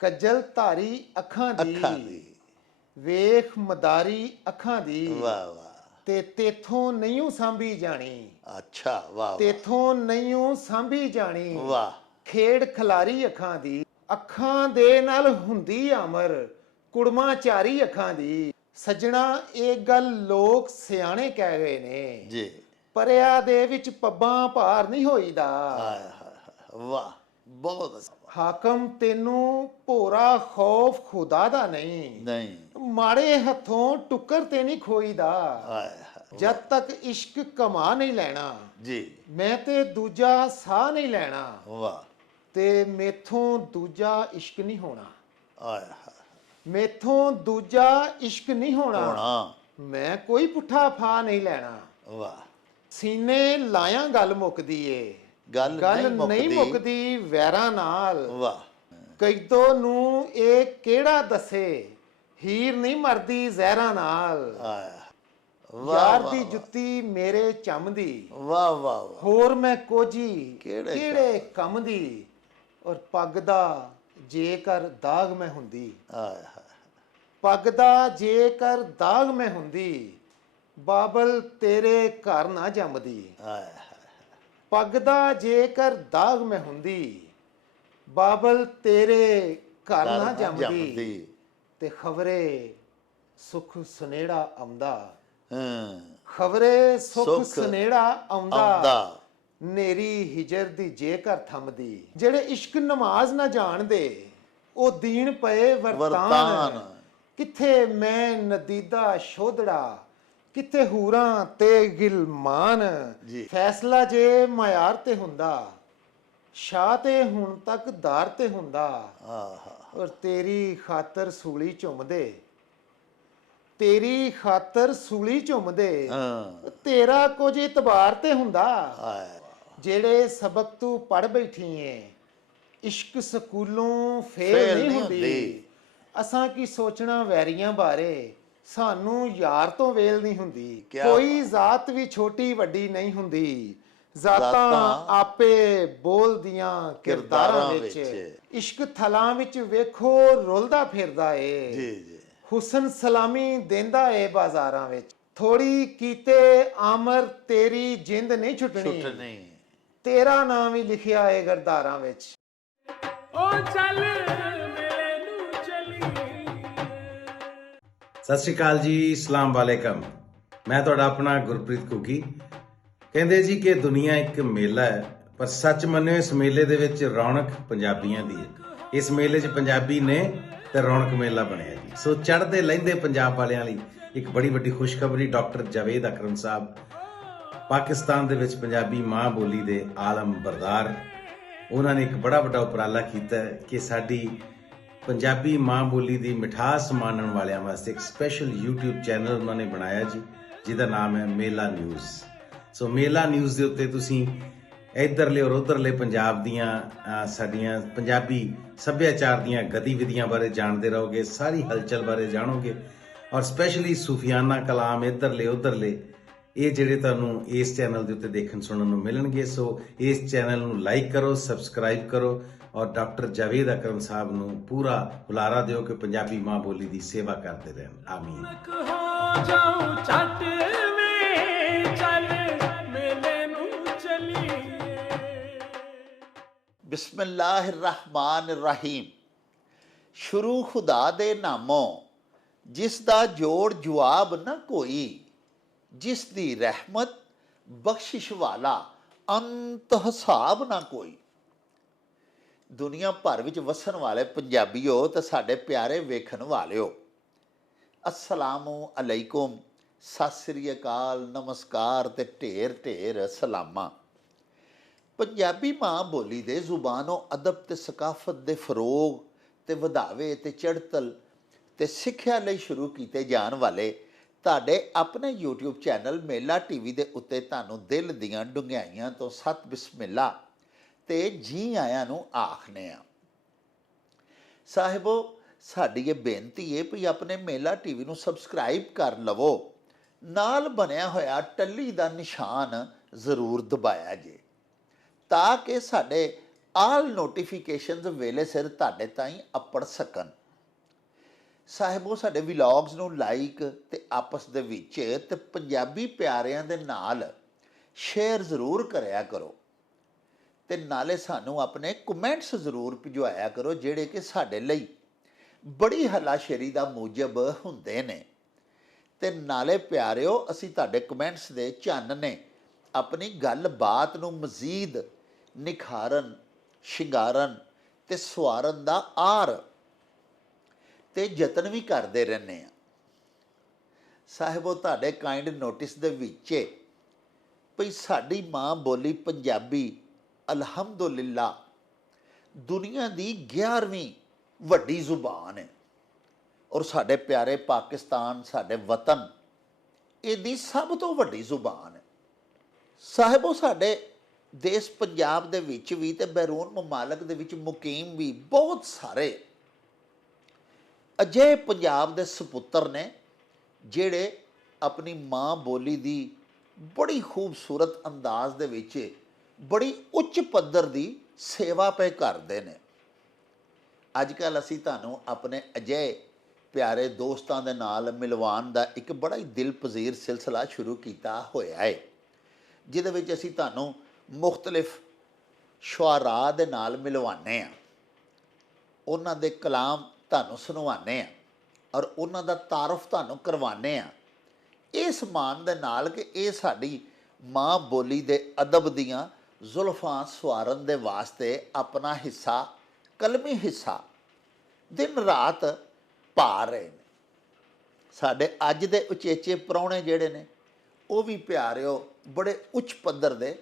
ਕੱਜਲ ਧਾਰੀ ਅੱਖਾਂ ਦੀ ਵੇਖ ਮਦਾਰੀ ਅੱਖਾਂ ਦੀ ਵਾਹ ਵਾਹ ਤੇ ਤੇਥੋਂ ਨਹੀਂ ਸਾਂਭੀ ਜਾਣੀ। ਅੱਛਾ ਵਾਹ ਤੇਥੋਂ ਨਹੀਂ ਸਾਂਭੀ ਜਾਣੀ। ਵਾਹ ਖੇਡ ਖਿਲਾਰੀ ਅੱਖਾਂ ਦੀ ਅੱਖਾਂ ਦੇ ਨਾਲ ਹੁੰਦੀ ਅਮਰ ਕੁੜਮਾ ਚਾਰੀ ਅੱਖਾਂ ਦੀ। ਸੱਜਣਾ ਇਹ ਗੱਲ ਲੋਕ ਸਿਆਣੇ ਕਹਿ ਗਏ ਨੇ ਜੀ ਪਰਿਆ ਦੇ ਵਿੱਚ ਪੱਬਾਂ ਭਾਰ ਨਹੀਂ ਹੋਈਦਾ। ਵਾਹ ਬਹੁਤ ਹਾਕਮ ਤੈਨੂੰ ਭੋਰਾ ਖੌਫ ਖੁਦਾ ਦਾ ਨਹੀਂ ਮਾੜੇ ਹੱਥੋਂ ਟੁੱਕਰ ਤੇ ਨਹੀਂ ਖੋਈਦਾ। ਜਦ ਤੱਕ ਇਸ਼ਕ ਕਮਾ ਨਹੀਂ ਲੈਣਾ ਜੀ ਮੈਂ ਤੇ ਦੂਜਾ ਸਾਹ ਨਹੀਂ ਲੈਣਾ। ਵਾਹ ਤੇ ਮੇਥੋਂ ਦੂਜਾ ਇਸ਼ਕ ਨਹੀਂ ਹੋਣਾ। ਆਏ ਮੇਥੋਂ ਦੂਜਾ ਇਸ਼ਕ ਨਹੀਂ ਹੋਣਾ। ਮੈਂ ਕੋਈ ਪੁੱਠਾ ਫਾ ਨਹੀਂ ਲੈਣਾ। ਵਾਹ ਸੀਨੇ ਲਾਇਆ ਗੱਲ ਮੁੱਕਦੀ ਏ ਗੱਲ ਨਹੀਂ ਮੁੱਕਦੀ ਵੈਰਾਂ ਨਾਲ। ਵਾਹ ਕੈਦੋਂ ਨੂੰ ਇਹ ਕਿਹੜਾ ਦੱਸੇ ਹੀਰ ਨਹੀਂ ਮਰਦੀ ਜ਼ਹਿਰਾਂ ਨਾਲ। ਯਾਰ ਦੀ ਜੁੱਤੀ ਮੇਰੇ ਚੰਮ ਦੀ ਵਾਹ ਵਾਹ ਹੋਰ ਮੈਂ ਕੋਜੀ ਕਿਹੜੇ ਕੰਮ ਦੀ। ਔਰ ਪੱਗ ਦਾ ਜੇਕਰ ਦਾਗ ਮੈਂ ਹੁੰਦੀ ਪੱਗ ਦਾ ਜੇਕਰ ਦਾਗ ਮੈਂ ਹੁੰਦੀ ਬਾਬਲ ਤੇਰੇ ਘਰ ਨਾ ਜੰਮਦੀ। ਪੱਗ ਦਾ ਜੇਕਰ ਦਾਗ ਮੈਂ ਹੁੰਦੀ ਬਾਬਲ ਤੇਰੇ ਘਰ ਨਾ ਜੰਮਦੀ। ਤੇ ਖਬਰੇ ਸੁਖ ਸੁਨੇੜਾ ਆਉਂਦਾ ਖਬਰੇ ਸੁਖ ਸੁਨੇੜਾ ਆਉਂਦਾ ਨੇਰੀ ਹਿਜਰ ਦੀ ਜੇਕਰ ਥੰਮਦੀ। ਜਿਹੜੇ ਇਸ਼ਕ ਨਮਾਜ਼ ਨਾ ਜਾਣਦੇ ਉਹ ਦੀਨ ਪਏ ਵਰਤਾਨ। ਕਿੱਥੇ ਮੈਂ ਨਦੀਦਾ ਸ਼ੋਧੜਾ ਕਿੱਥੇ ਹੂਰਾਂ ਤੇ ਗਿਲਮਾਨ। ਫੈਸਲਾ ਜੇ ਮਾਇਆਰ ਤੇ ਹੁੰਦਾ ਸ਼ਾਹ ਤੇ ਹੁਣ ਤੱਕ ਦਾਰ ਤੇ ਹੁੰਦਾ। ਔਰ ਤੇਰੀ ਖਾਤਰ ਸੂਲੀ ਝੁੰਮਦੇ ਤੇਰੀ ਖਾਤਰ ਸੂਲੀ ਝੁੰਮਦੇ ਤੇਰਾ ਕੁਝ ਇਤਬਾਰ ਤੇ ਹੁੰਦਾ। ਜਿਹੜੇ ਸਬਕ ਤੂੰ ਪੜ ਬੈਠੀ ਏ ਇਸ਼ਕ ਸਕੂਲੋਂ ਫੇਲ ਨਹੀਂ ਹੁੰਦੀ। ਅਸਾਂ ਕੀ ਸੋਚਣਾ ਵੈਰੀਆਂ ਬਾਰੇ ਸਾਨੂੰ ਯਾਰ ਤੋਂ ਵੇਲ ਨਹੀਂ ਹੁੰਦੀ। ਕੋਈ ਜ਼ਾਤ ਵੀ ਛੋਟੀ ਵੱਡੀ ਨਹੀਂ ਹੁੰਦੀ ਜ਼ਾਤਾਂ ਆਪੇ ਬੋਲਦੀਆਂ ਕਿਰਦਾਰਾਂ ਵਿੱਚ। ਇਸ਼ਕ ਥਲਾਂ ਵਿੱਚ ਵੇਖੋ ਰੁਲਦਾ ਫਿਰਦਾ ਏ ਹੁਸਨ ਸਲਾਮੀ ਦਿੰਦਾ ਏ ਬਾਜ਼ਾਰਾਂ ਵਿੱਚ। ਥੋੜੀ ਕੀਤੇ ਆਮਰ ਤੇਰੀ ਜਿੰਦ ਨਹੀਂ ਛੁੱਟਣੀ ਤੇਰਾ ਨਾਮ ਹੀ ਲਿਖਿਆ ਏ ਗਰਦਾਰਾਂ ਵਿੱਚ। ਓ ਚੱਲ ਮੇਰੇ ਨੂੰ ਚਲੀ। ਸਤਿ ਸ਼੍ਰੀ ਅਕਾਲ ਜੀ ਅਸਲਾਮ ਵਾਲੇਕਮ। ਮੈਂ ਤੁਹਾਡਾ ਆਪਣਾ ਗੁਰਪ੍ਰੀਤ ਘੁੱਗੀ। ਕਹਿੰਦੇ ਜੀ ਕਿ ਦੁਨੀਆ ਇੱਕ ਮੇਲਾ ਹੈ ਪਰ ਸੱਚ ਮੰਨਿਓ ਇਸ ਮੇਲੇ ਦੇ ਵਿੱਚ ਰੌਣਕ ਪੰਜਾਬੀਆਂ ਦੀ ਹੈ। ਇਸ ਮੇਲੇ 'ਚ ਪੰਜਾਬੀ ਨੇ ਤੇ ਰੌਣਕ ਮੇਲਾ ਬਣਿਆ ਜੀ। ਸੋ ਚੜ੍ਹਦੇ ਲਹਿੰਦੇ ਪੰਜਾਬ ਵਾਲਿਆਂ ਲਈ ਇੱਕ ਬੜੀ ਵੱਡੀ ਖੁਸ਼ਖਬਰੀ। ਡਾਕਟਰ ਜਾਵੇਦ ਅਕਰਮ ਸਾਹਿਬ ਪਾਕਿਸਤਾਨ ਦੇ ਵਿੱਚ ਪੰਜਾਬੀ ਮਾਂ ਬੋਲੀ ਦੇ ਆਲਮ ਬਰਦਾਰ ਉਹਨਾਂ ਨੇ ਇੱਕ ਬੜਾ ਵੱਡਾ ਉਪਰਾਲਾ ਕੀਤਾ ਕਿ ਸਾਡੀ ਪੰਜਾਬੀ ਮਾਂ ਬੋਲੀ ਦੀ ਮਿਠਾਸ ਮਾਣਨ ਵਾਲਿਆਂ ਵਾਸਤੇ ਇੱਕ ਸਪੈਸ਼ਲ YouTube ਚੈਨਲ ਉਹਨਾਂ ਨੇ ਬਣਾਇਆ ਜੀ ਜਿਹਦਾ ਨਾਮ ਹੈ ਮੇਲਾ ਨਿਊਜ਼। ਸੋ ਮੇਲਾ ਨਿਊਜ਼ ਦੇ ਉੱਤੇ ਤੁਸੀਂ ਇੱਧਰਲੇ ਔਰ ਉੱਧਰਲੇ ਪੰਜਾਬ ਦੀਆਂ ਸਾਡੀਆਂ ਪੰਜਾਬੀ ਸੱਭਿਆਚਾਰ ਦੀਆਂ ਗਤੀਵਿਧੀਆਂ ਬਾਰੇ ਜਾਣਦੇ ਰਹੋਗੇ ਸਾਰੀ ਹਲਚਲ ਬਾਰੇ ਜਾਣੋਗੇ ਔਰ ਸਪੈਸ਼ਲੀ ਸੂਫੀਆਨਾ ਕਲਾਮ ਇੱਧਰਲੇ ਉੱਧਰਲੇ ਇਹ ਜਿਹੜੇ ਤੁਹਾਨੂੰ ਇਸ ਚੈਨਲ ਦੇ ਉੱਤੇ ਦੇਖਣ ਸੁਣਨ ਨੂੰ ਮਿਲਣਗੇ। ਸੋ ਇਸ ਚੈਨਲ ਨੂੰ ਲਾਈਕ ਕਰੋ ਸਬਸਕ੍ਰਾਈਬ ਕਰੋ ਔਰ ਡਾਕਟਰ ਜਾਵੇਦ ਅਕਰਮ ਸਾਹਿਬ ਨੂੰ ਪੂਰਾ ਹੁਲਾਰਾ ਦਿਓ ਕਿ ਪੰਜਾਬੀ ਮਾਂ ਬੋਲੀ ਦੀ ਸੇਵਾ ਕਰਦੇ ਰਹਿਣ। ਆਮੀਨ। ਬਿਸਮਿल्लाह रहमान रहीम। ਸ਼ੁਰੂ ਖੁਦਾ ਦੇ ਨਾਮੋਂ ਜਿਸ ਦਾ ਜੋੜ ਜਵਾਬ ਨਾ ਕੋਈ ਜਿਸ ਦੀ ਰਹਿਮਤ ਬਖਸ਼ਿਸ਼ ਵਾਲਾ ਅੰਤ ਹਿਸਾਬ ਨਾ ਕੋਈ। ਦੁਨੀਆ ਭਰ ਵਿੱਚ ਵਸਣ ਵਾਲੇ ਪੰਜਾਬੀਓ ਤੇ ਸਾਡੇ ਪਿਆਰੇ ਵੇਖਣ ਵਾਲਿਓ ਅਸਲਾਮੁ ਅਲੈਕੁਮ ਸਤਿ ਸ੍ਰੀ ਅਕਾਲ ਨਮਸਕਾਰ ਤੇ ਢੇਰ ਢੇਰ ਸਲਾਮਾਂ। ਪੰਜਾਬੀ ਮਾਂ ਬੋਲੀ ਦੇ ਜ਼ੁਬਾਨੋਂ ਅਦਬ ਤੇ ਸਕਾਫਤ ਦੇ ਫਰੋਗ ਤੇ ਵਧਾਵੇ ਤੇ ਚੜ੍ਹਤਲ ਤੇ ਸਿੱਖਿਆ ਲਈ ਸ਼ੁਰੂ ਕੀਤੇ ਜਾਣ ਵਾਲੇ ਤੁਹਾਡੇ ਆਪਣੇ YouTube ਚੈਨਲ ਮੇਲਾ TV ਦੇ ਉੱਤੇ ਤੁਹਾਨੂੰ ਦਿਲ ਦੀਆਂ ਡੂੰਘਾਈਆਂ ਤੋਂ ਸਤ ਬਿਸਮਿਲ੍ਲਾ ਤੇ ਜੀ ਆਇਆਂ ਨੂੰ ਆਖਨੇ ਆ। ਸਾਹਿਬੋ ਸਾਡੀ ਇਹ ਬੇਨਤੀ ਹੈ ਵੀ ਆਪਣੇ ਮੇਲਾ TV ਨੂੰ ਸਬਸਕ੍ਰਾਈਬ ਕਰ ਲਵੋ ਨਾਲ ਬਣਿਆ ਹੋਇਆ ਟੱਲੀ ਦਾ ਨਿਸ਼ਾਨ ਜ਼ਰੂਰ ਦਬਾਇਆ ਜੇ ਤਾਂ ਕਿ ਸਾਡੇ ਆਲ ਨੋਟੀਫਿਕੇਸ਼ਨਸ ਵੇਲੇ ਸਿਰ ਤੁਹਾਡੇ ਤਾਈਂ ਅੱਪੜ ਸਕਣ। ਸਾਹਿਬੋ, ਸਾਡੇ ਵਲੌਗਸ ਨੂੰ ਲਾਈਕ ਤੇ ਆਪਸ ਦੇ ਵਿੱਚ ਤੇ ਪੰਜਾਬੀ ਪਿਆਰਿਆਂ ਦੇ ਨਾਲ ਸ਼ੇਅਰ ਜ਼ਰੂਰ ਕਰਿਆ ਕਰੋ, ਤੇ ਨਾਲੇ ਸਾਨੂੰ ਆਪਣੇ ਕਮੈਂਟਸ ਜ਼ਰੂਰ ਭਿਜਵਾਇਆ ਕਰੋ, ਜਿਹੜੇ ਕਿ ਸਾਡੇ ਲਈ ਬੜੀ ਹੱਲਾਸ਼ੇਰੀ ਦਾ ਮੂਜਬ ਹੁੰਦੇ ਨੇ। ਤੇ ਨਾਲੇ ਪਿਆਰਿਓ, ਅਸੀਂ ਤੁਹਾਡੇ ਕਮੈਂਟਸ ਦੇ ਚੰਨ ਨੇ ਆਪਣੀ ਗੱਲਬਾਤ ਨੂੰ ਮਜ਼ੀਦ ਨਿਖਾਰਨ, ਸ਼ਿੰਗਾਰਨ ਤੇ ਸਵਾਰਨ ਦਾ ਆਰ ਤੇ ਯਤਨ ਵੀ ਕਰਦੇ ਰਹਿੰਦੇ ਆ। ਸਾਹਿਬੋ, ਤੁਹਾਡੇ ਕਾਈਂਡ ਨੋਟਿਸ ਦੇ ਵਿੱਚ ਭਈ ਸਾਡੀ ਮਾਂ ਬੋਲੀ ਪੰਜਾਬੀ ਅਲਹਮਦੁਲਿਲਾ ਦੁਨੀਆ ਦੀ 11ਵੀਂ ਵੱਡੀ ਜ਼ੁਬਾਨ ਹੈ, ਔਰ ਸਾਡੇ ਪਿਆਰੇ ਪਾਕਿਸਤਾਨ, ਸਾਡੇ ਵਤਨ, ਇਹਦੀ ਸਭ ਤੋਂ ਵੱਡੀ ਜ਼ੁਬਾਨ ਹੈ। ਸਾਹਿਬੋ, ਸਾਡੇ ਦੇਸ਼ ਪੰਜਾਬ ਦੇ ਵਿੱਚ ਵੀ ਤੇ ਬੈਰੂਨ ਮਮਾਲਕ ਦੇ ਵਿੱਚ ਮੁਕੀਮ ਵੀ ਬਹੁਤ ਸਾਰੇ ਅਜਿਹੇ ਪੰਜਾਬ ਦੇ ਸਪੁੱਤਰ ਨੇ ਜਿਹੜੇ ਆਪਣੀ ਮਾਂ ਬੋਲੀ ਦੀ ਬੜੀ ਖੂਬਸੂਰਤ ਅੰਦਾਜ਼ ਦੇ ਵਿੱਚ ਬੜੀ ਉੱਚ ਪੱਧਰ ਦੀ ਸੇਵਾ ਪਏ ਕਰਦੇ ਨੇ। ਅੱਜ ਕੱਲ੍ਹ ਅਸੀਂ ਤੁਹਾਨੂੰ ਆਪਣੇ ਅਜਿਹੇ ਪਿਆਰੇ ਦੋਸਤਾਂ ਦੇ ਨਾਲ ਮਿਲਵਾਉਣ ਦਾ ਇੱਕ ਬੜਾ ਹੀ ਦਿਲ ਪਜ਼ੀਰ ਸਿਲਸਿਲਾ ਸ਼ੁਰੂ ਕੀਤਾ ਹੋਇਆ ਹੈ, ਜਿਹਦੇ ਵਿੱਚ ਅਸੀਂ ਤੁਹਾਨੂੰ ਮੁਖਤਲਿਫ ਸ਼ੁਆਰਾ ਦੇ ਨਾਲ ਮਿਲਵਾਉਂਦੇ ਹਾਂ, ਉਹਨਾਂ ਦੇ ਕਲਾਮ ਤੁਹਾਨੂੰ ਸੁਣਵਾਉਂਦੇ ਹਾਂ, ਔਰ ਉਹਨਾਂ ਦਾ ਤਾਰਫ ਤੁਹਾਨੂੰ ਕਰਵਾਉਂਦੇ ਹਾਂ, ਇਸ ਮਾਨ ਦੇ ਨਾਲ ਕਿ ਇਹ ਸਾਡੀ ਮਾਂ ਬੋਲੀ ਦੇ ਅਦਬ ਦੀਆਂ ਜ਼ੁਲਫਾਂ ਸਵਾਰਨ ਦੇ ਵਾਸਤੇ ਆਪਣਾ ਹਿੱਸਾ, ਕਲਮੀ ਹਿੱਸਾ ਦਿਨ ਰਾਤ ਪਾ ਰਹੇ ਨੇ। ਸਾਡੇ ਅੱਜ ਦੇ ਉਚੇਚੇ ਪ੍ਰਾਹੁਣੇ ਜਿਹੜੇ ਨੇ ਉਹ ਵੀ ਪਿਆਰਿਓ ਬੜੇ ਉੱਚ ਪੱਧਰ ਦੇ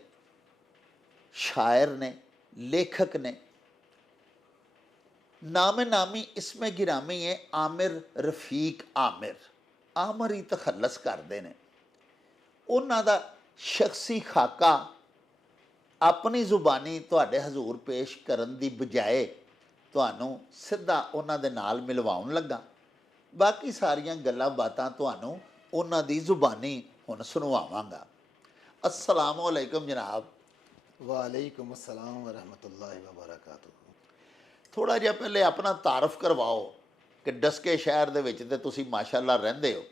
ਸ਼ਾਇਰ ਨੇ, ਲੇਖਕ ਨੇ। ਨਾਮੇ ਨਾਮੀ ਇਸਮੇ ਗਿਰਾਮੀ ਹੈ ਆਮਿਰ ਰਫੀਕ ਆਮਿਰ, ਆਮਰ ਹੀ ਤਖੱਲਸ ਕਰਦੇ ਨੇ। ਉਹਨਾਂ ਦਾ ਸ਼ਖਸੀ ਖਾਕਾ ਆਪਣੀ ਜ਼ੁਬਾਨੀ ਤੁਹਾਡੇ ਹਜ਼ੂਰ ਪੇਸ਼ ਕਰਨ ਦੀ ਬਜਾਏ ਤੁਹਾਨੂੰ ਸਿੱਧਾ ਉਹਨਾਂ ਦੇ ਨਾਲ ਮਿਲਵਾਉਣ ਲੱਗਾ। ਬਾਕੀ ਸਾਰੀਆਂ ਗੱਲਾਂ ਬਾਤਾਂ ਤੁਹਾਨੂੰ ਉਹਨਾਂ ਦੀ ਜ਼ੁਬਾਨੀ ਹੁਣ ਸੁਣਵਾਵਾਂਗਾ। अस्सलामु अलैकुम जनाब। वालेकुम अस्सलाम व रहमतुल्लाहि व बरकातुहू। ਥੋੜ੍ਹਾ ਜਿਹਾ ਪਹਿਲੇ ਆਪਣਾ ਤਾਰਫ ਕਰਵਾਓ ਕਿ ਡਸਕੇ ਸ਼ਹਿਰ ਦੇ ਵਿੱਚ ਤੇ ਤੁਸੀਂ ਮਾਸ਼ਾਅੱਲਾ ਰਹਿੰਦੇ ਹੋ।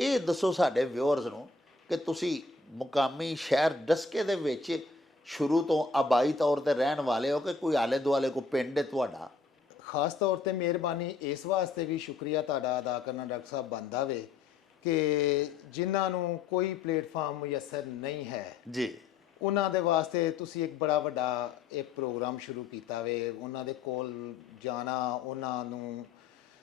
ਇਹ ਦੱਸੋ ਸਾਡੇ ਵਿਊਅਰਸ ਨੂੰ ਕਿ ਤੁਸੀਂ ਮੁਕਾਮੀ ਸ਼ਹਿਰ ਡਸਕੇ ਦੇ ਵਿੱਚ ਸ਼ੁਰੂ ਤੋਂ ਆਬਾਈ ਤੌਰ ਤੇ ਰਹਿਣ ਵਾਲੇ ਹੋ ਕਿ ਕੋਈ ਆਲੇ ਦੁਆਲੇ ਕੋਈ ਪਿੰਡ ਹੈ ਤੁਹਾਡਾ? ਖਾਸ ਤੌਰ ਤੇ ਮਿਹਰਬਾਨੀ ਇਸ ਵਾਸਤੇ ਵੀ ਸ਼ੁਕਰੀਆ ਤੁਹਾਡਾ ਅਦਾ ਕਰਨਾ ਡਾਕਟਰ ਸਾਹਿਬ ਬਣਦਾ ਵੇ ਕਿ ਜਿਨ੍ਹਾਂ ਨੂੰ ਕੋਈ ਪਲੇਟਫਾਰਮ ਮੁਯੱਸਰ ਨਹੀਂ ਹੈ ਜੀ, ਉਹਨਾਂ ਦੇ ਵਾਸਤੇ ਤੁਸੀਂ ਇੱਕ ਬੜਾ ਵੱਡਾ ਇੱਕ ਪ੍ਰੋਗਰਾਮ ਸ਼ੁਰੂ ਕੀਤਾ ਵੇ। ਉਹਨਾਂ ਦੇ ਕੋਲ ਜਾਣਾ, ਉਹਨਾਂ ਨੂੰ